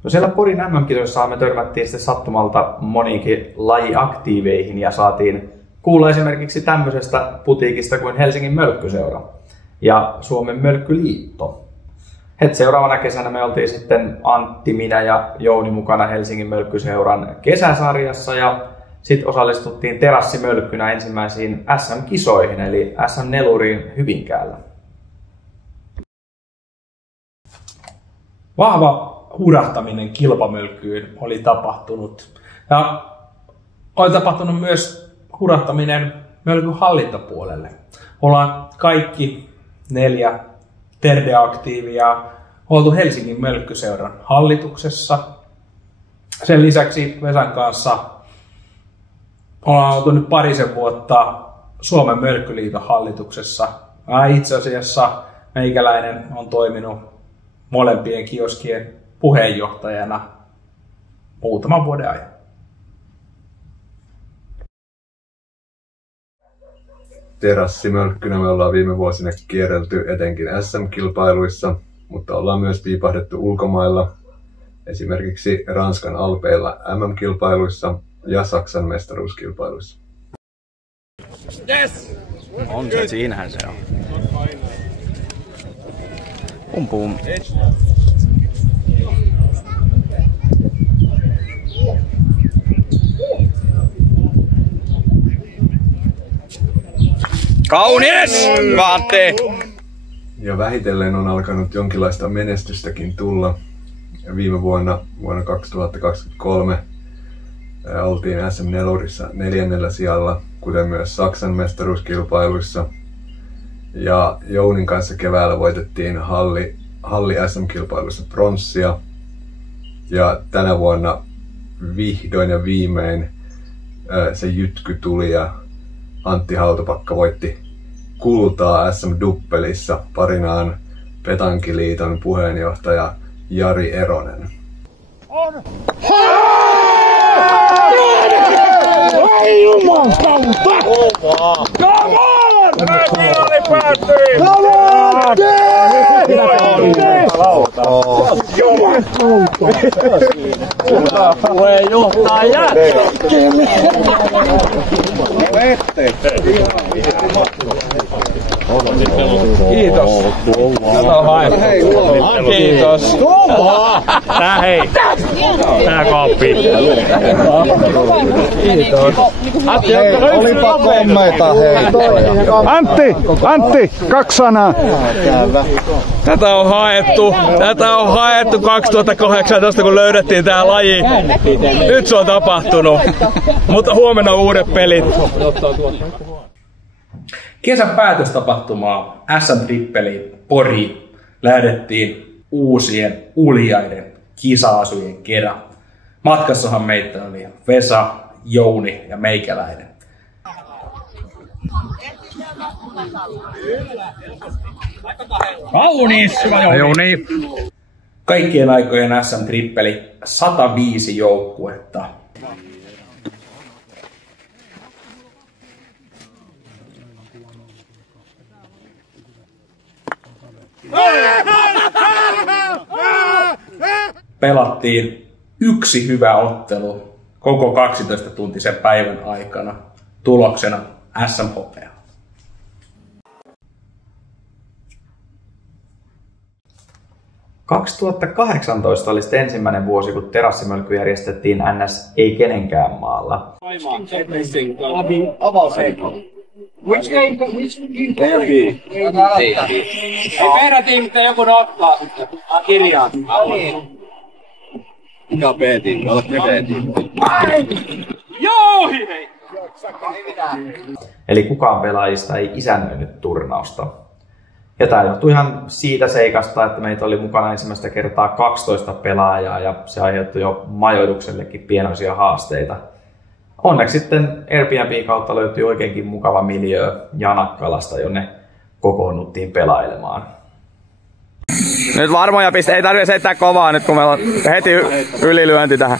No siellä Porin MM-kisoissa me törmättiin sitten sattumalta moniinkin lajiaktiiveihin ja saatiin kuulla esimerkiksi tämmöisestä putiikista kuin Helsingin Mölkkyseura ja Suomen Mölkkyliitto. Heti seuraavana kesänä me oltiin sitten Antti, minä ja Jouni mukana Helsingin Mölkkyseuran kesäsarjassa ja sitten osallistuttiin terassimölkkynä ensimmäisiin SM-kisoihin eli SM-neluriin Hyvinkäällä. Vahva hurahtaminen kilpamölkkyyn oli tapahtunut. Ja oli tapahtunut myös hurahtaminen mölkyn hallintopuolelle. Ollaan kaikki 4 terdeaktiivia oltu Helsingin Mölkkyseuran hallituksessa. Sen lisäksi Vesan kanssa ollaan oltu nyt parisen vuotta Suomen Mölkkyliiton hallituksessa. Itse asiassa meikäläinen on toiminut molempien kioskien puheenjohtajana muutaman vuoden ajan. Terassimölkkynä me ollaan viime vuosina kierrelty etenkin SM-kilpailuissa, mutta ollaan myös piipahdettu ulkomailla, esimerkiksi Ranskan Alpeilla MM-kilpailuissa ja Saksan mestaruuskilpailuissa. Yes! On se, siinähän se on. Pum pum. Kaunis! Vaatte! Ja vähitellen on alkanut jonkinlaista menestystäkin tulla. Viime vuonna 2023 oltiin SM-nelurissa 4. sijalla, kuten myös Saksan mestaruuskilpailuissa. Ja Jounin kanssa keväällä voitettiin halli SM-kilpailussa pronssia. Ja tänä vuonna vihdoin ja viimein se jytky tuli ja Antti Hautapakka voitti kultaa SM-duppelissa. Parinaan Petankiliiton puheenjohtaja Jari Eronen. Ai jumalauta! Come on! Finaali päättyi! Come on! Jumalauta! Puheenjohtaja! Kiitos. Tätä on haettu. Kiitos. Tää hei. Tää kaappi. Kiitos. Olipa kommeita heittoja. Antti, 2 sanaa. Tätä on haettu 2018, kun löydettiin tää laji. Nyt se on tapahtunut. Mutta huomenna uudet pelit. Kesän päätöstapahtumaa SM-trippeli Pori lähdettiin uusien uljaiden kisa-asujen kerran. Matkassahan meitä oli Vesa, Jouni ja meikäläinen. Kaunis, Jouni. Kaikkien aikojen SM-trippeli 105 joukkuetta. Pelattiin yksi hyvä ottelu koko 12-tuntisen päivän aikana. Tuloksena SM-hopea. – 2018 oli sitten ensimmäinen vuosi, kun terassimölkky järjestettiin NS ei kenenkään maalla. Which game? Ei meidän tiimi, mitä joku ottaa kirjaan. Mikä on B-tiimi? Oletko ne B-tiimi? Joo! Eli kukaan pelaajista ei isännöinyt turnausta. Ja tämä johtui ihan siitä seikasta, että meitä oli mukana ensimmäistä kertaa 12 pelaajaa ja se aiheuttui jo majoituksellekin pienoisia haasteita. Onneksi sitten Airbnb kautta löytyi oikeinkin mukava miljöö Janakkalasta, jonne kokoonnuttiin pelailemaan. Nyt varmoja pisteitä, ei tarvitse heittää kovaa nyt, kun meillä on heti ylilyönti tähän.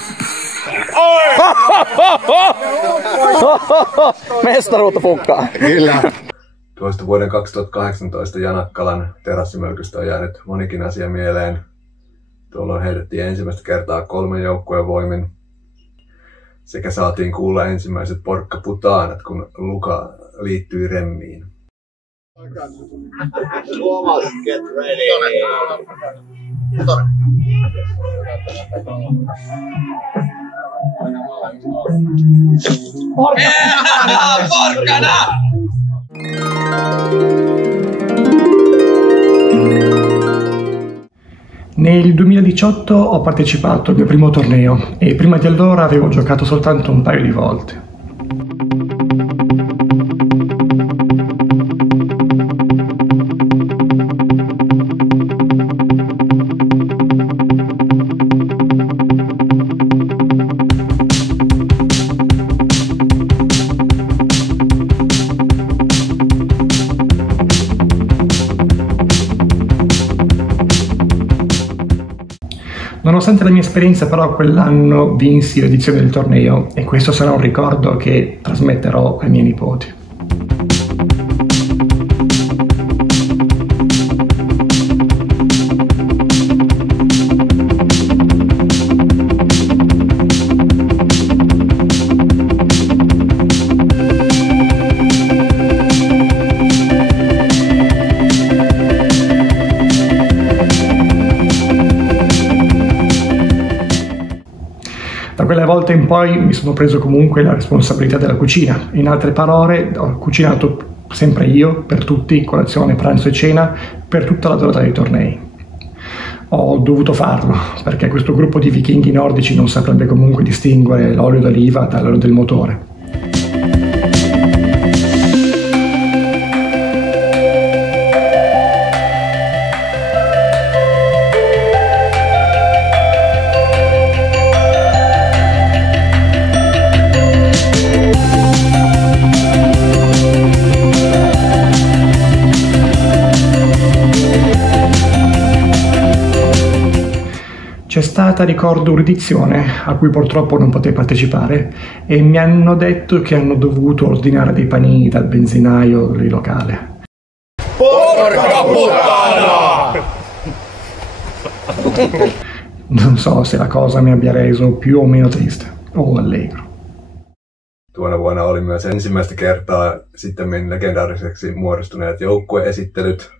Mestaruutta pukkaa. Kyllä. Tuosta vuoden 2018 Janakkalan terassimölkystä on jäänyt monikin asia mieleen. Tuolloin heitettiin ensimmäistä kertaa 3 joukkueen voimin. Sekä saatiin kuulla ensimmäiset porkkaputaanat, kun Luka liittyi remmiin. Tuomas, get ready! Porkkana! Nel 2018 ho partecipato al mio primo torneo e prima di allora avevo giocato soltanto un paio di volte. Nonostante la mia esperienza però quell'anno vinsi l'edizione del torneo e questo sarà un ricordo che trasmetterò ai miei nipoti. Da quella volta in poi mi sono preso comunque la responsabilità della cucina. In altre parole, ho cucinato sempre io, per tutti, colazione, pranzo e cena, per tutta la durata dei tornei. Ho dovuto farlo, perché questo gruppo di vichinghi nordici non saprebbe comunque distinguere l'olio d'oliva dall'olio del motore. C'è stata, ricordo, un'edizione a cui purtroppo non potei partecipare e mi hanno detto che hanno dovuto ordinare dei panini dal benzinaio lì locale. Porca puttana! Non so se la cosa mi abbia reso più o meno triste o allegro. Tuona vuonna oli myös ensimmäistä kertaa sittemmin legendaariseksi muodostuneet joukkueesittelyt.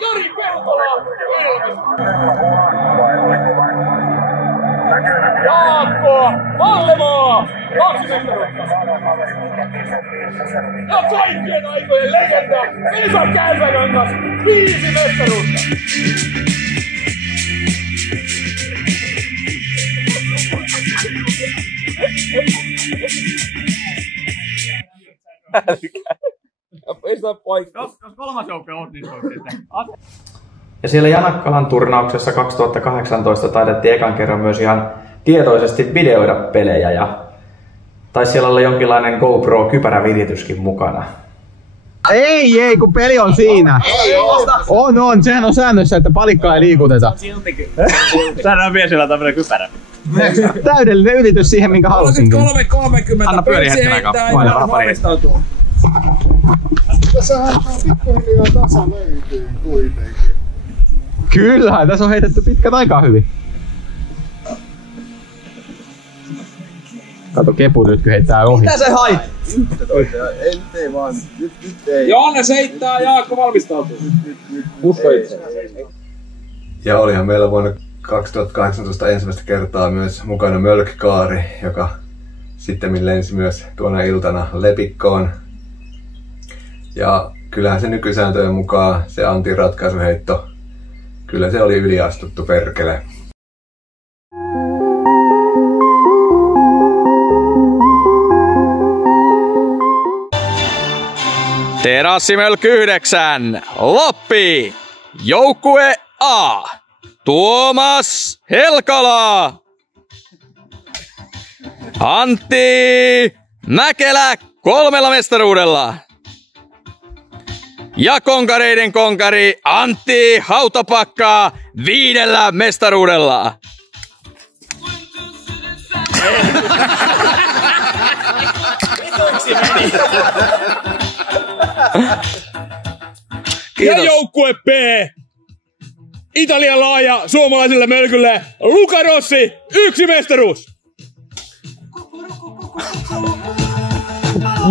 Jari Peltola! Jaakko Vallemaa! 2 mestaruutta! Ja kaikkien aikojen legenda Vesa Kärsäkangas 5 mestaruutta! Jos kolmas joukko onnistuu sitten. Ja siellä Janakkalan turnauksessa 2018 taidettiin ekan kerran myös ihan tietoisesti videoida pelejä ja taisi siellä olla jonkinlainen GoPro-kypärävirityskin mukana. Ei, kun peli on siinä. On. Sehän on säännössä, että palikkaa ei liikuteta. Täällä on miesillä tämmönen kypärä. Täydellinen ylitys siihen, minkä halusinkin. 33.30. Anna pyöri hetken aikaa. Valmistautuu. Tässä antaa pikkuhiljaa tasaleitiin kuitenkin. Kyllä, tässä on heitetty pitkät aikaa hyvin. Kato, Kepu nyt heittää ohi. Mitä se hait? Ei vaan, nyt ei. Johannes heittää, Jaakko valmistautuu. Usko itse. Ja olihan meillä vuonna 2018 ensimmäistä kertaa myös mukana Mölkkaari, joka sitten lensi myös tuona iltana Lepikkoon. Ja kyllähän se nykysääntöjen mukaan se Antin ratkaisuheitto, kyllä se oli yliastuttu perkele. Terassimölkky 9, Loppi, joukkue A, Tuomas Helkala, Antti Mäkelä 3 mestaruudella ja konkareiden konkari Antti Hautapakka 5 mestaruudella. Ja joukkue B, Italian laaja suomalaiselle mölkylle Luca Rossi 1 mestaruus.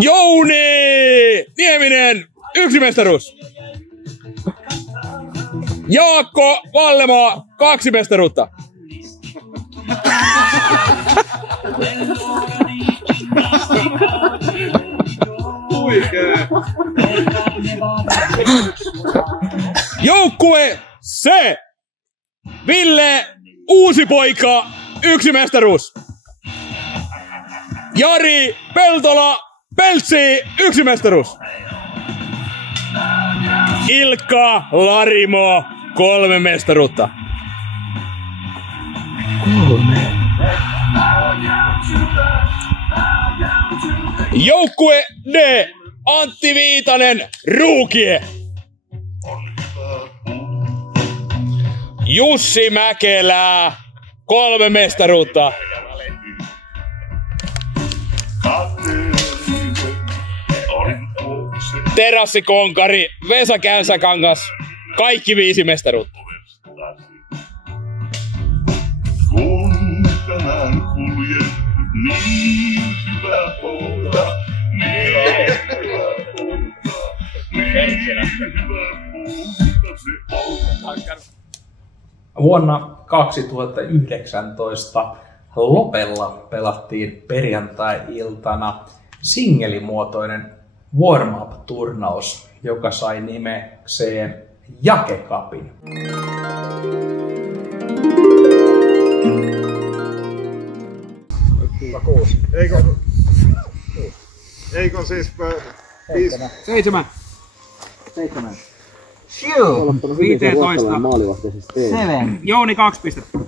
Jouni Nieminen 1 mestaruus. Jaakko Vallemaa 2 mestaruutta. Joukkue C, Ville Uusipoika 1 mestaruus. Jari Peltola Peltsi 1 mestaruus. Ilkka Larimo 3 mestaruutta. 3. Joukkue D, Antti Viitanen Ruukie. Jussi Mäkelä 3 mestaruutta. Terassikonkari Vesa Kärsäkangas kaikki 5 mestaruutta. Kun tänään kuljen, niin hyvä pouta, niin hyvä pouta, niin hyvä pouta se on. Vuonna 2019 Lopella pelattiin perjantai-iltana singelimuotoinen warm-up-turnaus, joka sai nimekseen Jake Cupin. Eikö siis 7. 15. Jouni 2 pistettä.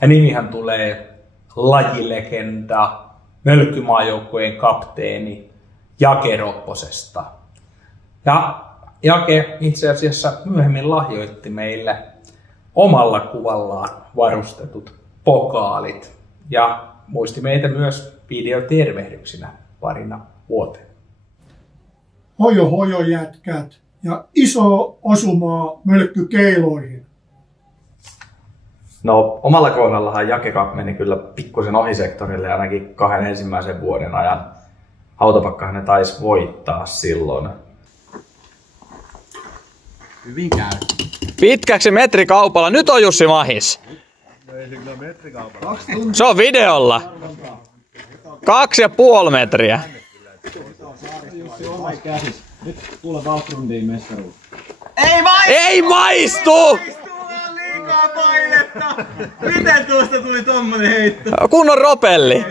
Ja nimihän tulee lajilegenda Mölkkymaajoukkueen kapteeni Jake Ropposesta. Ja Jake itse asiassa myöhemmin lahjoitti meille omalla kuvallaan varustetut pokaalit ja muisti meitä myös videotervehdyksinä parina vuoteen. Hojo hojo jätkät ja iso osumaa mölkkykeiloihin. No omalla kohdallahan Jake Cup meni kyllä pikkusen ohisektorille ainakin 2 ensimmäisen vuoden ajan. Autopakkahan ne taisi voittaa silloin. Hyvin käy. Pitkäksi metrikaupalla. Nyt on Jussi mahis. Se on videolla. 2,5 metriä. Nyt kuule Valtrundiin mestaruus. Ei maistu! Liikaa painetta! Miten tuosta tuli tommonen heitto? Kunnon ropelli.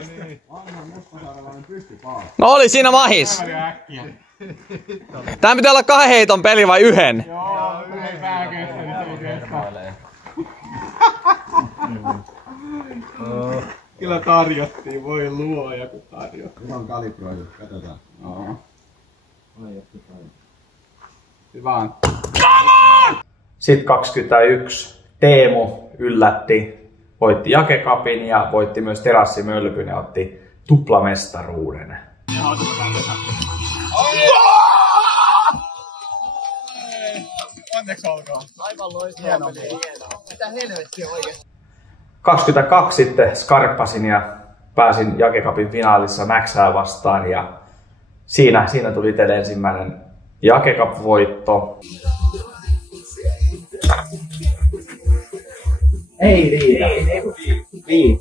No oli siinä mahis. Tää pitää olla 2 heiton peli vai 1? Joo, yhden Kyllä tarjottiin, voi luoja kun tarjottiin. Hyvä on kalibroitu, katsotaan. Hyvä on. Sitten 21 Teemu yllätti, voitti Jake Cupin ja voitti myös Terassimölkyn ja otti tuplamestaruuden. Onneksi olkoon. Aivan loistava. Mitä helvettiä oikein? 22 sitten skarppasin ja pääsin Jake Cupin finaalissa Mäksää vastaan ja siinä tuli teille ensimmäinen Jake Cup-voitto. Ei riitä. Ei.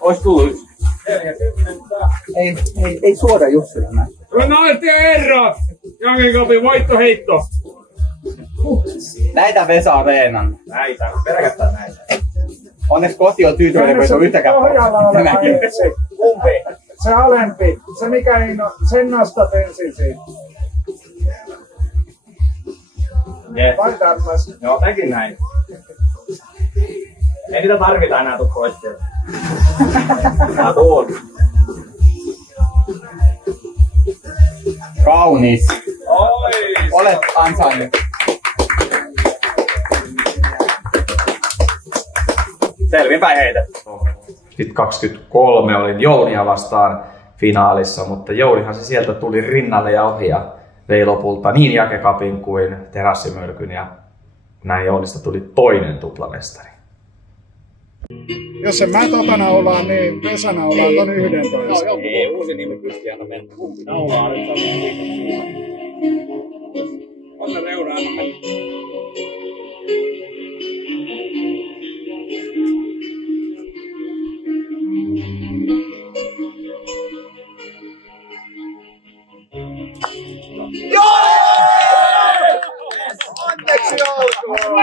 Ois tullut yksi. Ei suoda Jussilla näin. Naiset ja herrat! Jake Cupin voittoheitto. Näitä Vesa Areenan. Näitä, pelkästään näitä. Onneksi koti on tyytyväinen, kun ei ole yhtäkään. Kumpi? Se alempi. Se mikä ei no, sen nostat ensin siitä. Jep. Vai tämmöis? Joo, tekin näin. Ei niitä tarvita enää tuu pois sieltä. Tää tuun. Kaunis. Oi! Olet ansainnut. Selvinpäin heitetty. Sitten 23 olin Jounia vastaan finaalissa, mutta Jounihan se sieltä tuli rinnalle ja ohi ja vei lopulta niin Jake Cupin kuin Terassimölkyn ja näin Jounista tuli toinen tuplamestari. Jos en mä naulaa, niin Vesa naulaa ton 11. Ei, uusi nimi Kristiana mennä. Naulaa nyt Anna reunaa, anna mennä. Onneksi olkoon!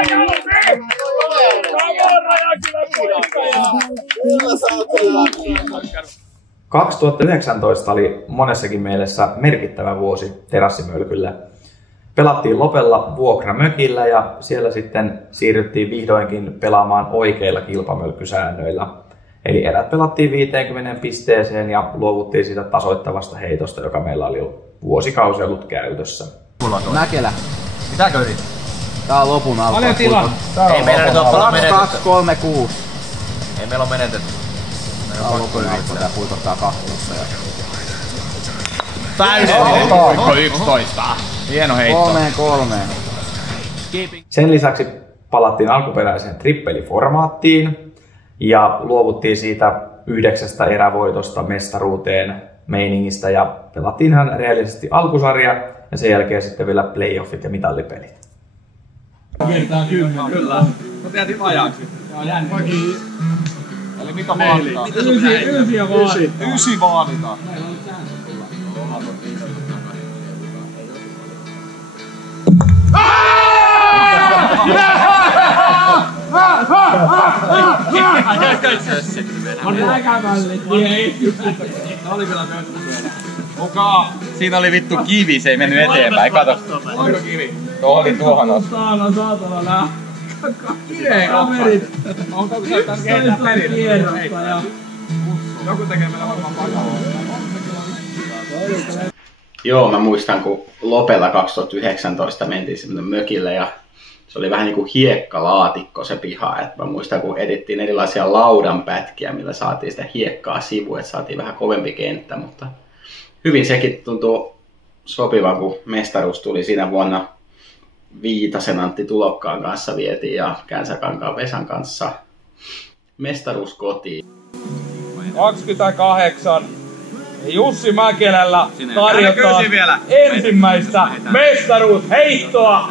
2019 oli monessakin mielessä merkittävä vuosi Terassimölkylle. Pelattiin Lopella vuokramökillä ja siellä sitten siirryttiin vihdoinkin pelaamaan oikeilla kilpamölkkysäännöillä. Eli erät pelattiin 50 pisteeseen ja luovuttiin siitä tasoittavasta heitosta, joka meillä oli jo vuosikausia ollut käytössä. Mäkelä. Pitääkö yrittää? Tää on lopun alkaa. Paljon tilaa. Ei meillä nyt ole paljon menetetty. 2, 3, 6. Ei meillä on menetetty. Tää on lopun alkaa. Tää puikottaa kahtuussa. Täysin. 11. Hieno heitto. 3. Sen lisäksi palattiin alkuperäiseen trippeliformaattiin ja luovuttiin siitä 9 erävoitosta mestaruuteen meiningistä ja pelattiin ihan reaalisesti alkusarja ja sen jälkeen sitten vielä playoffit ja mitallipelit. Kertaa 10. Kyllä. Mä teetin vajaaksi. Joo, jännä. Eli mitä vaaditaan? 9 vaaditaan. Siinä oli vittu kivi, se ei mennyt eteenpäin, kato. Onko kivi? Tuo oli tuohon asti. Saatana nää. kaverit. Onko se taas kentää perillä? Joku tekee meillä varmaan paikalla. Joo, mä muistan, kun Lopella 2019 mentiin semmoinen mökille ja se oli vähän niin kuin hiekkalaatikko se piha. Et mä muistan, kun edittiin erilaisia laudanpätkiä, millä saatiin sitä hiekkaa sivuun, että saatiin vähän kovempi kenttä, mutta hyvin sekin tuntuu sopivan, kun mestaruus tuli siinä vuonna. Viitasen Antti Tulokkaan kanssa vietiin ja Känsäkankaan Vesan kanssa mestaruus kotiin. 28. Jussi Mäkelällä tarjotaan ensimmäistä mestaruusheittoa.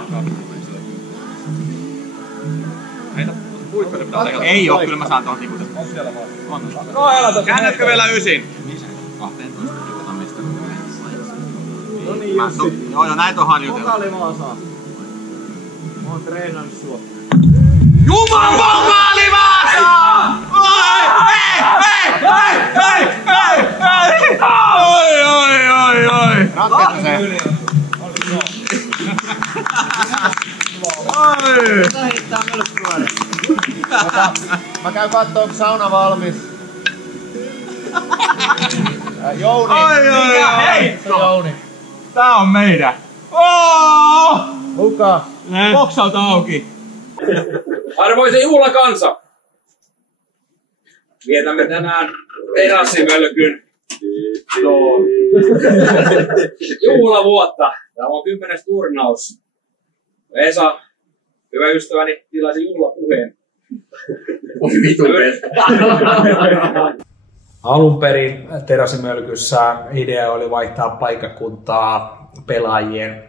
Ei oo, kyllä mä saan tuon tiputa. Käännätkö vielä ysin? 12 No niin Jussi. Joo, näitä on harjoiteltu. Pokaali mä osaan. Mä oon treenannut sua. Jumalan pokaali Vaasa! Oi! Ratketa se. Mä käyn kattoo, onko sauna valmis. Jouni. Mikä heitto? Jouni. Tää on meidän. Kuka? Boksalta auki. Arvoisa juhlakansa. Vietämme tänään terassimölkyn juhlavuotta. Tämä on 10. turnaus. Esa, hyvä ystäväni, tilasi juhlapuheen. Alun perin terassimölkyssä idea oli vaihtaa paikkakuntaa pelaajien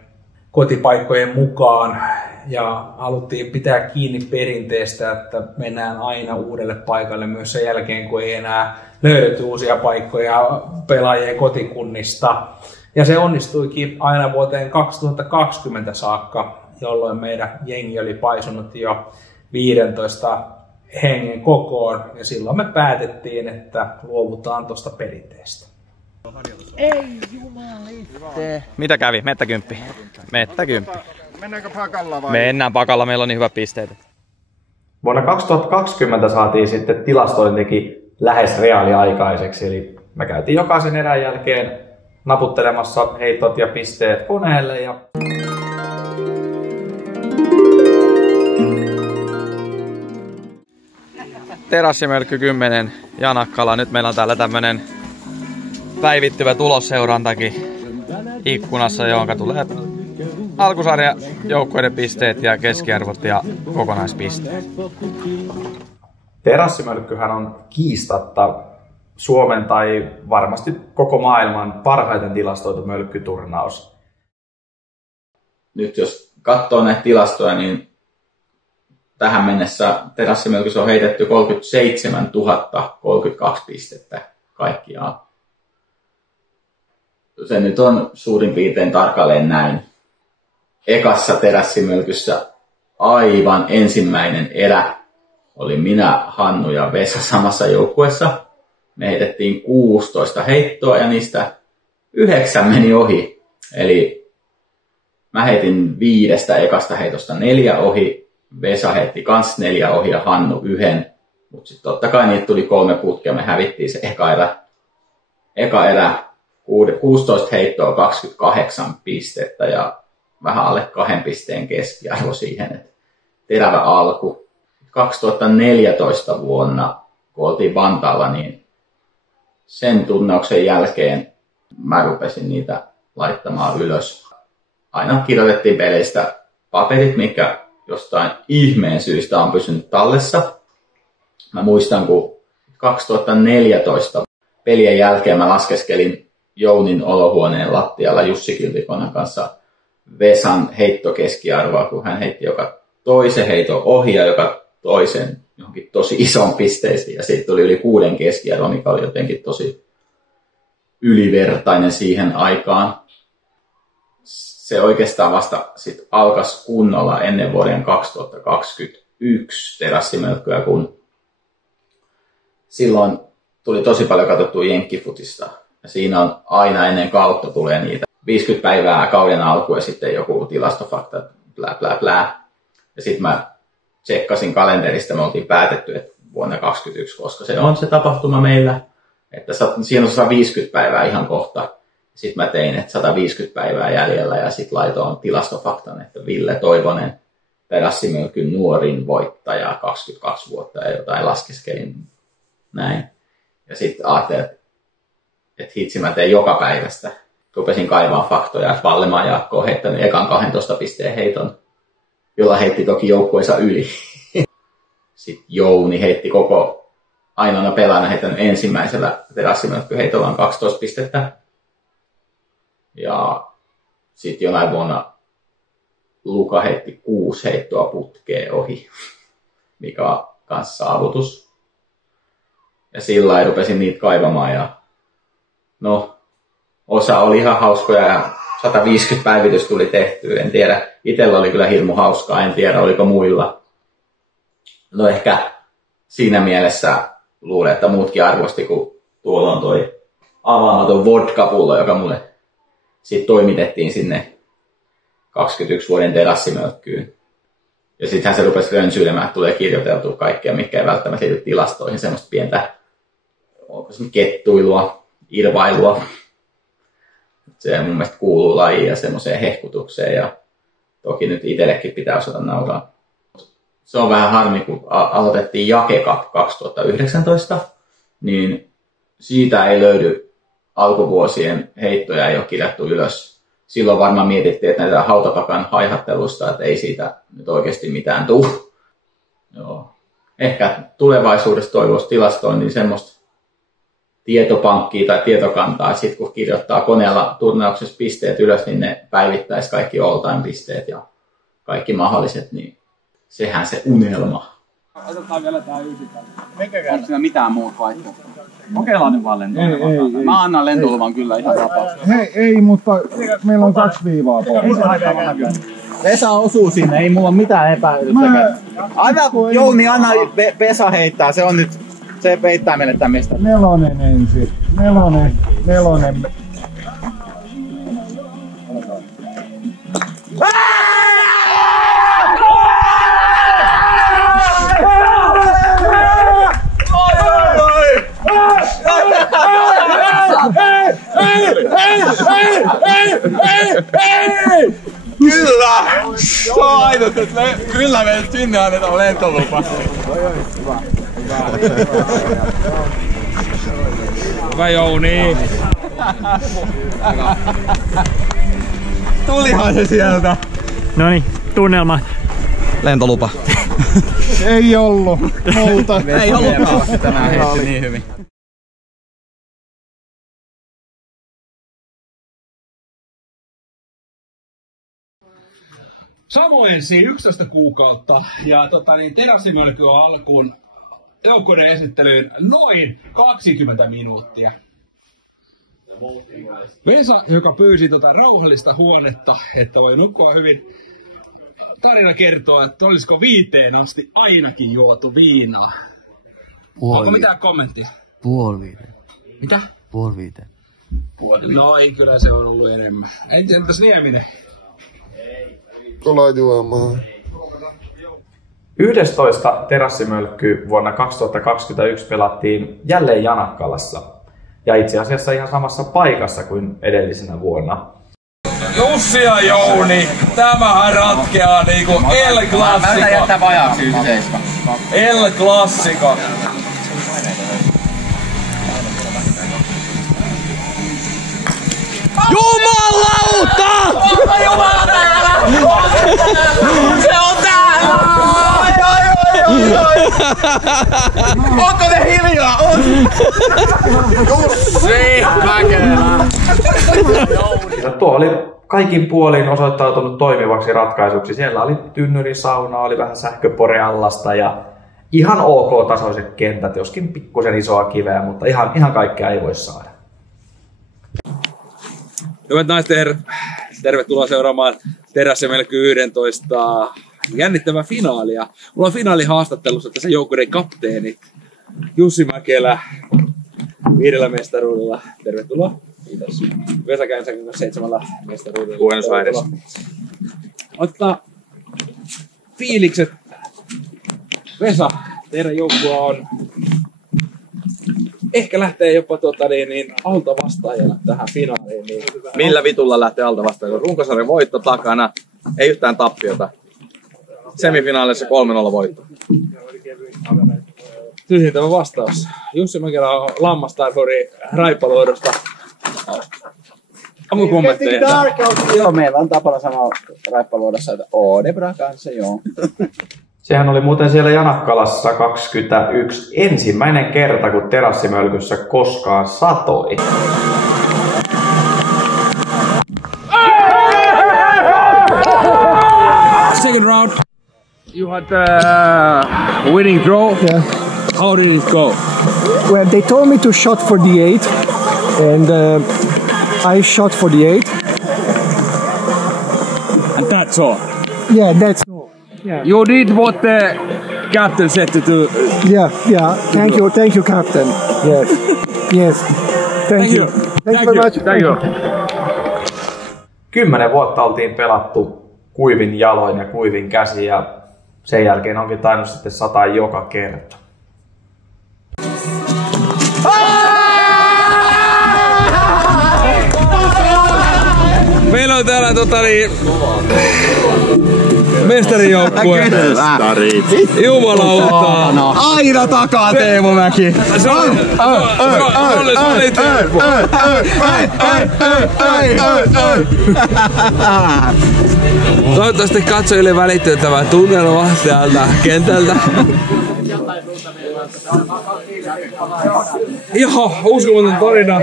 kotipaikkojen mukaan ja haluttiin pitää kiinni perinteestä, että mennään aina uudelle paikalle myös sen jälkeen, kun ei enää löydetty uusia paikkoja pelaajien kotikunnista. Ja se onnistuikin aina vuoteen 2020 saakka, jolloin meidän jengi oli paisunut jo 15 hengen kokoon ja silloin me päätettiin, että luovutaan tuosta perinteestä. Ei jumaliste. Mitä kävi? Mettäkymppi. Mettäkymppi. Mennäänkö pakalla vai? Mennään pakalla, meillä on niin hyvä pisteitä. Vuonna 2020 saatiin sitten tilastointikin lähes reaaliaikaiseksi, eli me käytiin jokaisen erän jälkeen naputtelemassa heitot ja pisteet koneelle ja Terassimölkky 10 Janakkala. Nyt meillä on täällä tämmönen päivittyvä tulosseurantakin ikkunassa, jonka tulee alkusarja joukkueiden pisteet ja keskiarvot ja kokonaispisteet. Terassimölkkyhän on kiistatta Suomen tai varmasti koko maailman parhaiten tilastoitu mölkkyturnaus. Nyt jos katsoo näitä tilastoja, niin tähän mennessä terassimölkyssä on heitetty 37 032 pistettä kaikkiaan. Se nyt on suurin piirtein tarkalleen näin. Ekassa terassimölkyssä aivan ensimmäinen erä oli minä, Hannu ja Vesa samassa joukkueessa. Me heitettiin 16 heittoa ja niistä 9 meni ohi. Eli mä heitin 5 ekasta heitosta 4 ohi. Vesa heitti kans 4 ohi ja Hannu 1. Mutta sitten totta kai niitä tuli 3 putkea. Me hävittiin se eka erä 16 heittoa 28 pistettä ja vähän alle 2 pisteen keskiarvo siihen. Et terävä alku. 2014 vuonna, kun oltiin Vantaalla, niin sen turnauksen jälkeen mä rupesin niitä laittamaan ylös. Aina kirjoitettiin peleistä paperit, mikä jostain ihmeen syystä on pysynyt tallessa. Mä muistan, kun 2014 pelien jälkeen mä laskeskelin Jounin olohuoneen lattialla Jussi Kilpikonan kanssa Vesan heittokeskiarvoa, kun hän heitti joka toisen heiton ohi ja joka toisen johonkin tosi ison pisteisiin. Ja siitä tuli yli 6 keskiarvo, mikä oli jotenkin tosi ylivertainen siihen aikaan. Se oikeastaan vasta sit alkas kunnolla ennen vuoden 2021 terassimölkkyä, kun silloin tuli tosi paljon katsottua jenkkifutista. Ja siinä on aina ennen kautta tulee niitä 50 päivää kauden alku ja sitten joku tilastofakta, blää blää blää. Ja sitten mä tsekkasin kalenterista, me oltiin päätetty, että vuonna 2021, koska se on se tapahtuma meillä, että siinä on 150 päivää ihan kohta. Sitten mä tein, että 150 päivää jäljellä ja sitten laitoin tilastofaktan, että Ville Toivonen, Terassimölkyn nuorin voittaja, 22 vuotta ja jotain laskeskelin näin. Ja sitten ajattelin, että hitsi mä teen joka päivästä. Rupesin kaivaa faktoja, että Vallemaa Jaakko on heittänyt ekan 12 pisteen heiton, jolla heitti toki joukkueensa yli. Sitten Jouni heitti koko ainoana pelaajana heittänyt ensimmäisellä Terassimölkkyheitolla on 12 pistettä. Ja sitten jonain vuonna Luka heitti 6 heittoa putkeen ohi, mikä on kanssa saavutus. Ja sillä lailla rupesin niitä kaivamaan ja no, osa oli ihan hauskoja ja 150 päivitys tuli tehtyä. En tiedä, itsellä oli kyllä hirmu hauskaa, en tiedä oliko muilla. No ehkä siinä mielessä luulen, että muutkin arvosti, kun tuolla on toi avaamaton vodka-pullo, joka mulle sitten toimitettiin sinne 21 vuoden Terassimölkkyyn. Ja sittenhän se rupesi rönsyilemään, että tulee kirjoiteltua kaikkea, mikä ei välttämättä liity tilastoihin. Semmoista pientä kettuilua, irvailua. Se mun mielestä kuuluu lajiin ja semmoiseen hehkutukseen. Ja toki nyt itsellekin pitää osata nauraa. Se on vähän harmi, kun aloitettiin Jake Cup 2019, niin siitä ei löydy alkuvuosien heittoja, ei ole kirjattu ylös. Silloin varmaan mietittiin, että näitä hautapakan haihattelusta, että ei siitä nyt oikeasti mitään tule. Joo. Ehkä tulevaisuudessa toivoisi tilastoinnin semmoista tietopankkia tai tietokantaa, että sitten kun kirjoittaa koneella turnauksessa pisteet ylös, niin ne päivittäisi kaikki all-time pisteet ja kaikki mahdolliset, niin sehän se unelma. Otetaan vielä tää ysikällä. Onko siinä mitään muuta vaihtoehtoa? Kokeillaan nyt vaan lentoluvan. Mä annan lentoluvan kyllä ihan vapaasti. Hei, ei, mutta meillä on 2 viivaa pohjalla. Vesa osuu sinne, ei mulla ole mitään epäilystäkään. Anna Jouni, anna Vesa heittää, se on nyt, se peittää meille tämän mestan. 4 ensin. 4. Kyllä! Se on ainut, että kyllä me sinne annetaan lentolupa. Hyvä Jouni! Tulihan se sieltä! Noniin, tunnelma. Lentolupa. Ei ollut multa. Ei ollutkaan. Tänään heitti niin hyvin. Samoensi 11 kuukautta ja Terassimölky on alkuun joukkueiden esittelyyn noin 20 minuuttia. Vesa, joka pyysi rauhallista huonetta, että voi nukkua hyvin, tarina kertoo, että olisiko 5 asti ainakin juotu viinaa. Onko mitään kommenttia? 4:30. Mitä? 4:30. Noin, kyllä se on ollut enemmän. Entäs Nieminen? Tullaan juomaan. 11 Terassimölkky vuonna 2021 pelattiin jälleen Janakkalassa. Ja itse asiassa ihan samassa paikassa kuin edellisenä vuonna. Jussi ja Jouni, tämähän ratkeaa niinku El Clasico. Mä yritän jättää vajaaksi 97. El Clasico. Jumalauta! Se on täällä! Onko ne hiljaa? On! Jussi Mäkelä! Tuo oli kaikin puolin osoittautunut toimivaksi ratkaisuksi. Siellä oli tynnyrisauna, oli vähän sähköporeallasta ja ihan ok-tasoiset kentät, joskin pikkusen isoa kiveä, mutta ihan kaikkea ei voi saada. Hyvät naiset ja herrat, tervetuloa seuraamaan Terassimölkky 11 jännittävää finaalia. Mulla on finaalihaastattelussa tässä joukkueiden kapteenit Jussi Mäkelä 5 mestaruudella. Tervetuloa. Kiitos. Vesa Käänsäkin 7 mestaruudella. Buenos Aires. Ottaa fiilikset Vesa, teidän joukkue on ehkä lähtee jopa alta vastaajana tähän finaaliin. Niin... Millä vitulla lähtee alta vastaajana? Runkosarjan voitto takana, ei yhtään tappiota. Semifinaalissa 3-0 voitto. Tyhjentävä vastaus. Jussi Mäkelä on lammastarhuri Raipaluodosta. Onko kommentteja? Joo, meillä on tapana sanoa Raipaluodossa, että Odebra kanssa, joo. Sehän oli muuten siellä Janakkalassa 21 ensimmäinen kerta, kun terassimölkyssä koskaan satoi. Second round. You had winning throw. Yeah. How did it go? Well, they told me to shot for the 8, and I shot for the 8. And that's all? Yeah, that's all. Yeah. You did what the captain said to do. Yeah. Thank you, captain. Yes. Thank you. Thank you very much. Thank you. 10 vuotta oltiin pelattu kuivin jaloin ja kuivin käsin ja sen jälkeen onkin tainnut sitten sataa joka kerta. Meillä on täällä mestarijoukkue. Jumalauta. Aina takaa Teemu Mäki. Toivottavasti katsojille välittyy tämä tunnelma täältä kentältä. Joo, uskomaton tarina.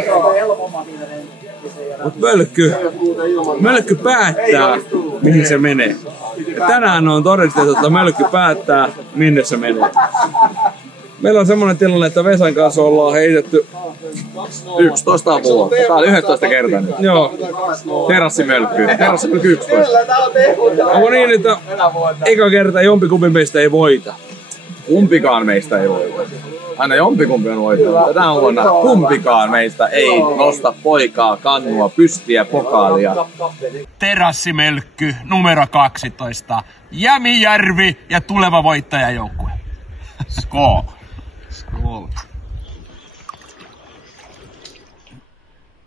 Mut Mölkky päättää, mihin se menee. Ja tänään on todistettu, että Mölkky päättää, minne se menee. Meillä on semmonen tilanne, että Vesan kanssa ollaan heitetty 11 apua. Tää oli 11 kertaa nyt. Joo. Terassimölkky 11. Onko niin, että eka kerta jompikumpi meistä ei voita? Kumpikaan meistä ei voita. Aina jompikumpi on voittanut. Tänä vuonna kumpikaan meistä ei nosta poikaa, kannua, pystiä, pokaalia. Terassimölkky numero 12. Jämijärvi ja tuleva voittajajoukkue. Skål. Skål.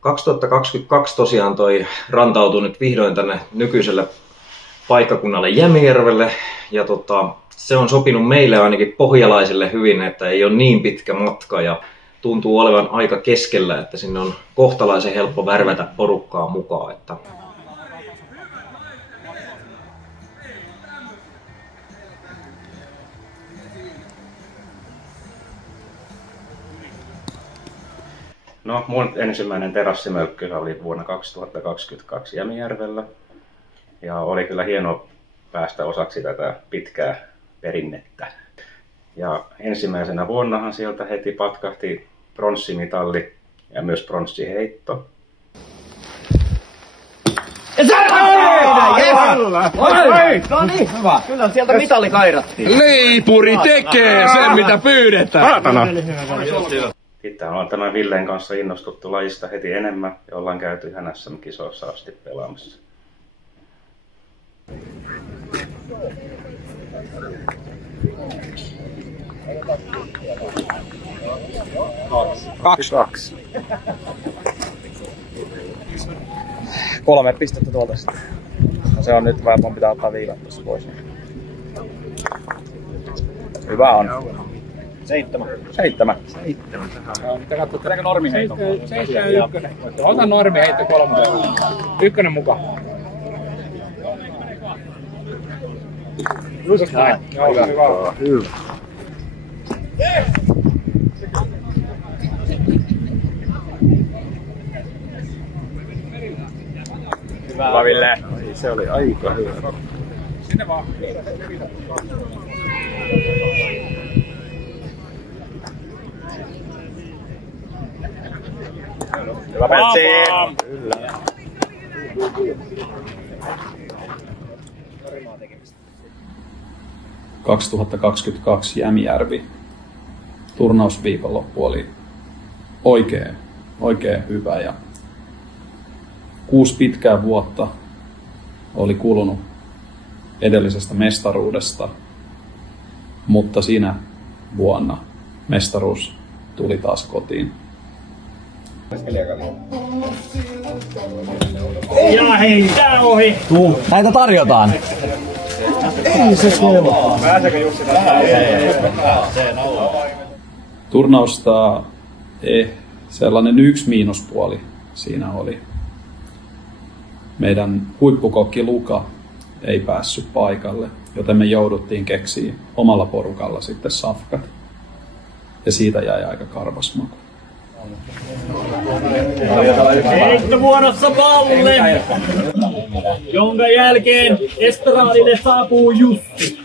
2022 tosiaan rantautui nyt vihdoin tänne nykyiselle paikkakunnalle Jämijärvelle ja se on sopinut meille ainakin pohjalaisille hyvin, että ei ole niin pitkä matka ja tuntuu olevan aika keskellä, että sinne on kohtalaisen helppo värvätä porukkaa mukaan. No, mun ensimmäinen terassimölkky oli vuonna 2022 Jämijärvellä ja oli kyllä hieno päästä osaksi tätä pitkää perinnettä. Ja ensimmäisenä vuonnahan sieltä heti patkahti pronssimitalli ja myös pronssiheitto. No niin, hyvä. Kyllä sieltä mitali kairattiin. Leipuri tekee sen, mitä pyydetään. Sitten ollaan tämän Villen kanssa innostuttu lajista heti enemmän ja ollaan käyty ihan SM-kisoissa asti pelaamassa. Kaksi. 3 pistettä tuolta sitten. No se on nyt vähän, mun pitää ottaa viilat tuossa pois. Hyvä on. 7. Mitä katsot, tehdäänkö normiheiton? 7 ja 1. Ota normiheitto 3. 1 mukaan. Just näin. Joo, hyvä. Hyvä Ville. Se oli aika hyvä. Sinne vaan. Hyvä Peltsi. Kyllä. 2022 Jämijärvi turnausviikonloppu oli oikein hyvä ja 6 pitkää vuotta oli kulunut edellisestä mestaruudesta Mutta siinä vuonna mestaruus tuli taas kotiin. Ja hei, tää ohi! Näitä tarjotaan. Ei se kelpaa. Pääseekö Jussi tähän? Turnausta sellainen yksi miinuspuoli siinä oli. Meidän huippukokki Luka ei päässyt paikalle, joten me jouduttiin keksiä omalla porukalla sitten safkat. Ja siitä jäi aika karvas maku. Heittovuorossa Palle, jonka jälkeen estradille saapuu Jussi.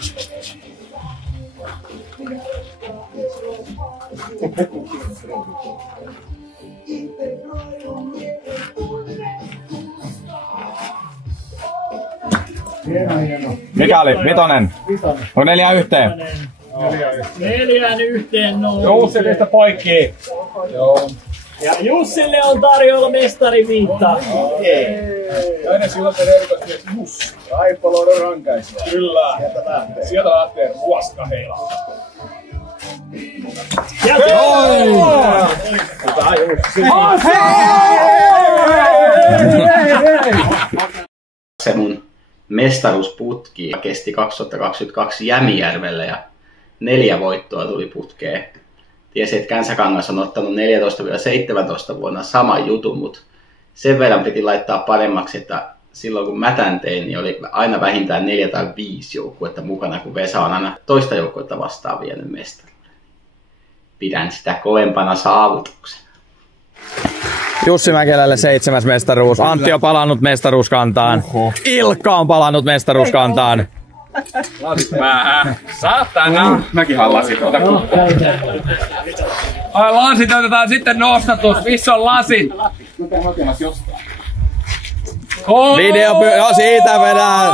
Mikä oli? Vitonen? Onko 4-1? 4-1 Jussille poikki. Joo. Ja Jussille on tarjolla mestariviitta. Aina silloin erikoismies Jussi. Raipaloiden rankaisia. Kyllä. Sieltä lähtee ruoska heilaa. Ja se mun mestaruusputki kesti 2022 Jämijärvellä ja 4 voittoa tuli putkeen. Tiesin, että Känsäkangas on ottanut 14-17 vuonna saman jutun, mutta sen verran piti laittaa paremmaksi, että silloin kun mä tän tein, niin oli aina vähintään 4 tai 5 joukkuetta mukana, kun Vesa on aina toista joukkuetta vastaan vienyt mestaruuden. Pidän sitä kovempana saavutuksena. Jussi Mäkelälle 7. mestaruus. Antti on palannut mestaruuskantaan. Ilkka on palannut mestaruuskantaan. Lasit päähän. Saatana. Mäkin haluan lasit. Ai lasit otetaan sitten nostatus. Missä on lasit? Mä käyn hakemassa jostain. Joo, siitä vedään.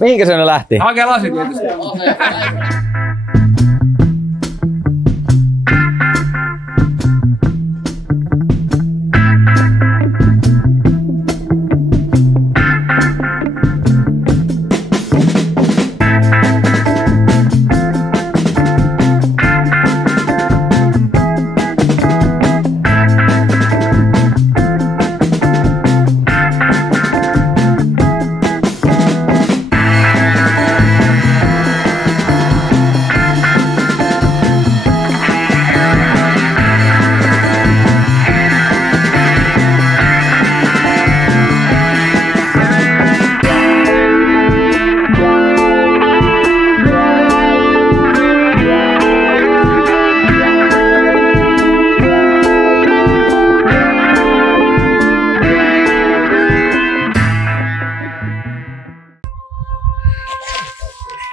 Mihinkä se ne lähti? Hake lasit tietysti.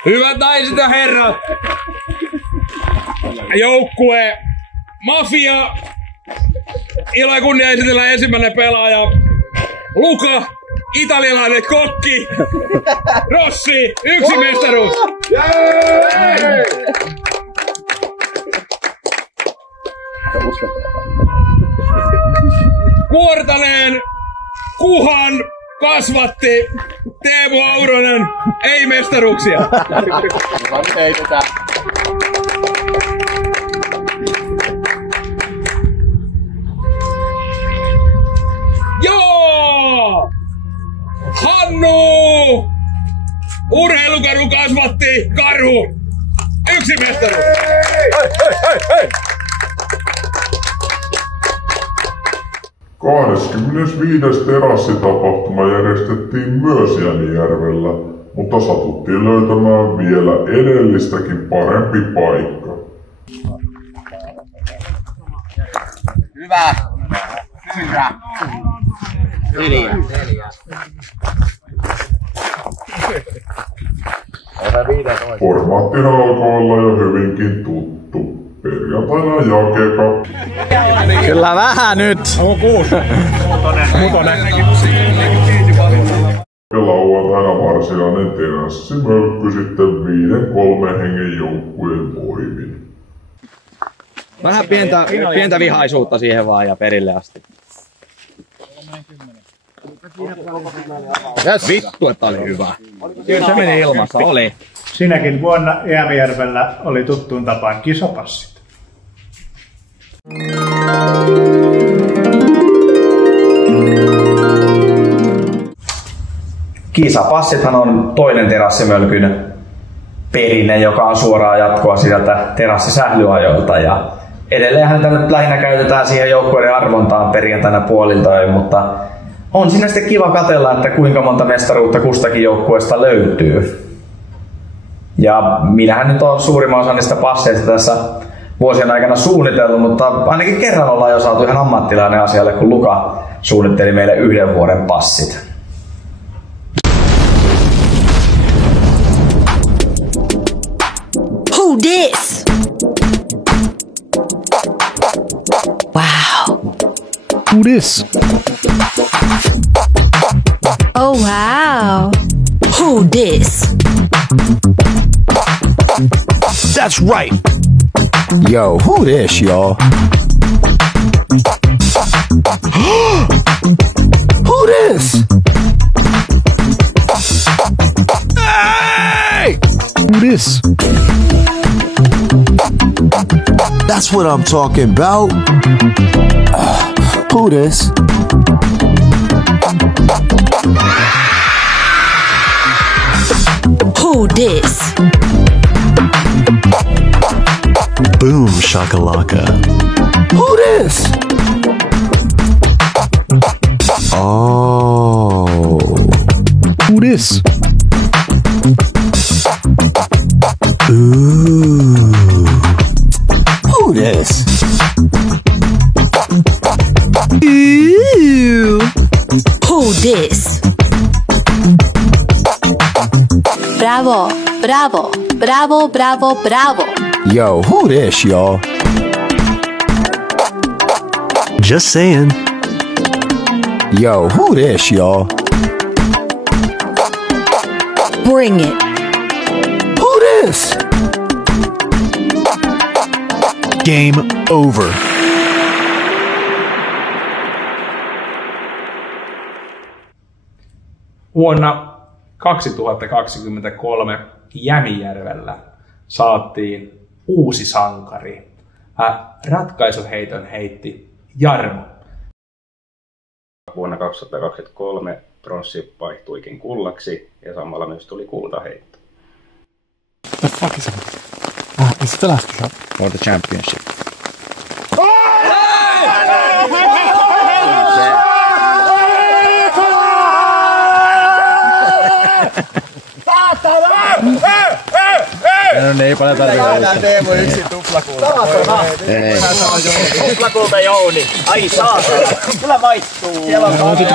Hyvät naiset ja herrat, joukkue Mafia, ilo ja kunnia esitellään ensimmäinen pelaaja, Luka, italialainen kokki, Rossi, 1 mestaruus. Kuortaneen Kuhan kasvatti Teemu Auronen, ei mestaruuksia. Joo! Hannu! Urheilukaru kasvatti Karhu, 1 mestaruus. Hei! 25. terassitapahtuma järjestettiin myös Jämijärvellä, mutta satuttiin löytämään vielä edellistäkin parempi paikka. Hyvä! Hyvä! Neljä. Formaattihan alkoi olla jo hyvinkin tuttu. Perjantaina jakeka. Kyllä vähän nyt. Onko 6? Kutonen. Ja lauantaina varsinainen terassimölkky sitten 5-3 hengen joukkueen voimin. Vähän pientä vihaisuutta siihen vaan ja perille asti. Yes. Vittu, että oli hyvä. Kyllä se meni ilmassa, oli. Sinäkin vuonna Jäämijärvellä oli tuttuun tapaan kisapassit. Kisapassithan on toinen terassimölkyn perinne, joka on suoraa jatkoa sieltä terassisählyajoilta. Ja edelleenhän tätä nyt lähinnä käytetään siihen joukkueiden arvontaan perjantaina puoliltaöin, mutta on siinä sitten kiva katsella, että kuinka monta mestaruutta kustakin joukkueesta löytyy. Ja minähän nyt on suurimman osan niistä passeista tässä vuosien aikana suunnitellut, mutta ainakin kerran ollaan jo saatu ihan ammattilainen asialle, kun Luka suunnitteli meille 1 vuoden passit. Who this? Wow. Who this? Oh wow. Who this? That's right. Yo, who this, y'all? Who this? Hey! Who this? That's what I'm talking about. Who this? Who this? Boom shakalaka. Who this? Oh. Who this? Ooh. Who this? Ooh. Who this? Bravo, bravo, bravo, bravo, bravo. Yo, who this, y'all? Just saying. Yo, who this, y'all? Bring it. Who this? Game over. Vuonna 2023 Jämijärvellä saatiin uusi sankari. Ratkaisuheiton heitti Jarmo. Vuonna 2023 pronssi vaihtuikin kullaksi ja samalla myös tuli kultaheitto. The fuck is it? It's the last shot. Or the championship. No ei paljon tarvitse. Teemu yksin tuplakulta. Tuplakulta Jouni. Ai saatana. Kyllä maistuu.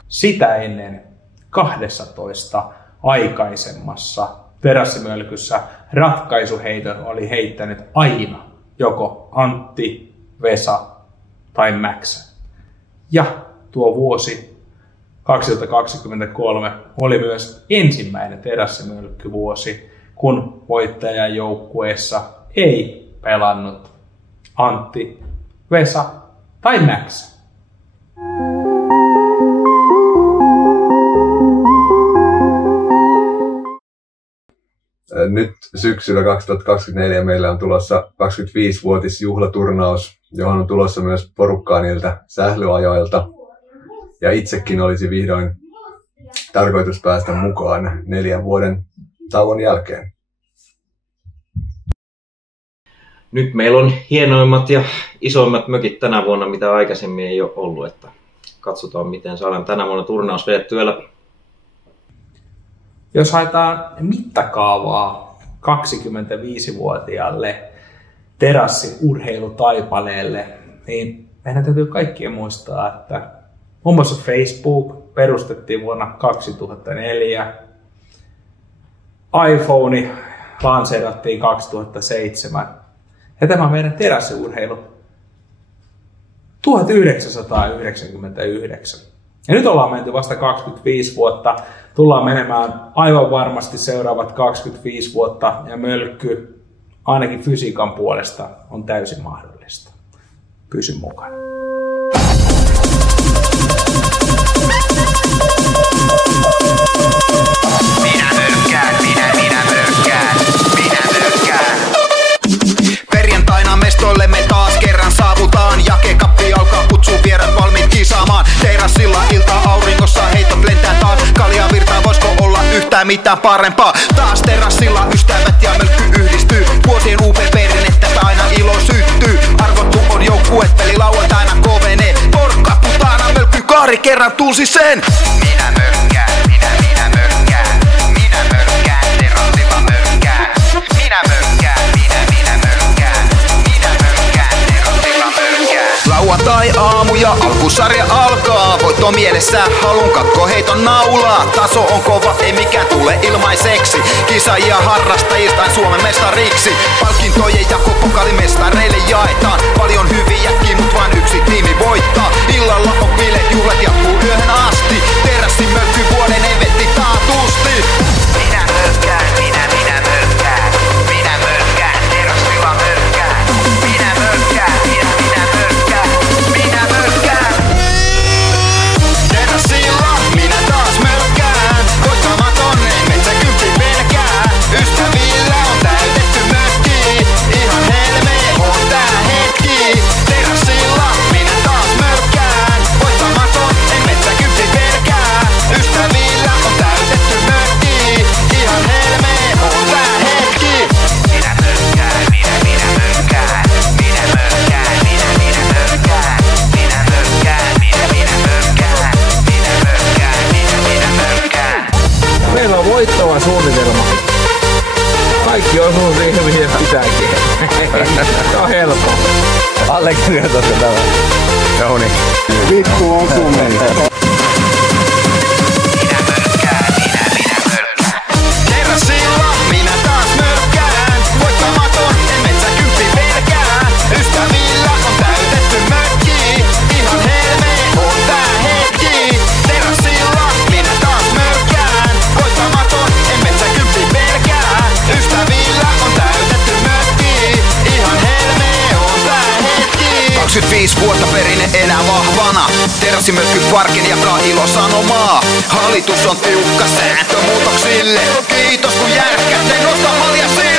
Sitä ennen 12 aikaisemmassa terassimölkyssä ratkaisuheiton oli heittänyt aina joko Antti, Vesa tai Max. Ja tuo vuosi 2023 oli myös ensimmäinen terassimölkkyvuosi, kun voittajajoukkueessa ei pelannut Antti, Vesa tai Max. Nyt syksyllä 2024 meillä on tulossa 25-vuotisjuhlaturnaus, johon on tulossa myös porukkaa niiltä sählyajoilta. Ja itsekin olisi vihdoin tarkoitus päästä mukaan 4 vuoden tauon jälkeen. Nyt meillä on hienoimmat ja isoimmat mökit tänä vuonna, mitä aikaisemmin ei ole ollut. Että katsotaan, miten saadaan tänä vuonna turnaus vedettyä läpi. Jos haetaan mittakaavaa 25-vuotiaalle terassiurheilutaipaleelle, niin meidän täytyy kaikkien muistaa, että muun muassa Facebook perustettiin vuonna 2004, iPhone lanseerattiin 2007 ja tämä meidän terassiurheilu 1999. Ja nyt ollaan menty vasta 25 vuotta, tullaan menemään aivan varmasti seuraavat 25 vuotta ja mölkky ainakin fysiikan puolesta on täysin mahdollista. Pysy mukana. Minä mölkkään. mitään parempaa. Taas terassilla ystävät ja mölkky yhdistyy. Vuosien UP-perinnettä aina ilo syttyy. Arvottu on joukkuepeli, lauantaina kovenee. Porkka, putana, mölkky, kahri kerran tulsi sen. Minä mölkkään, minä mölkkään. Minä mölkkään, terassilla mölkkään. Minä mölkkään, minä mölkkään. Minä mölkkään, terassilla mölkkään. Lauantai-aamu ja alkusarja alkaa. Voitto mielessä, halun katkoheiton naulaa. Taso on kova, ei mikään tule ilmaiseksi. Kisaajia harrastajista Suomen mestariksi. Palkintojen jako pokalimestareille jaetaan. Paljon hyviäkin, mut vain yksi tiimi voittaa. Illalla on bileet, juhlat jatkuu yöhön asti. Terassin mölkky vuoden evetti taatusti. Minä mölkkään, minä mölkkään. Minä mölkkään, terassilla mölkkään. Minä mölkkään, minä mölkkään. Minä mölkkään. Terassilla minä taas mölkkään. Voittamaton, ei metsäkymppi pelkää. Ystävillä on täytetty mökki. Ihan helmeen on tää hetki. Terassilla minä taas mölkkään. Voittamaton, ei metsäkymppi pelkää. Ystävillä on täytetty mökki. Ihan helmeen on tää hetki. Minä mölkkään, minä mölkkään. Minä mölkkään, minä mölkkään. Minä mölkkään, minä mölkkään. Minä mölkkään, minä mölkkään. Meillä on voittava suunnitelma. Kaikki osuu siihen, mihin pitääkin. Se on helppo. Allekirjoita se tällä. Jouni. Vittu osuminen. Terassilla minä taas mölkkään. Voittamaton, en metsäkymppi pelkää. Ystävillä on täytetty mökki. Ihan helmeen on tää hetki. Terassilla minä taas mölkkään. Voittamaton, en metsäkymppi pelkää. Ystävillä on täytetty mökki. Ihan helmeen on tää hetki. 25 vuotta perinne enää vahvana. Terassimölkky Parken jakaa ilosanomaa. Hallitus on tiukka sääntömuutoksille. Kiitos kun järkkätte, nosta malja sille.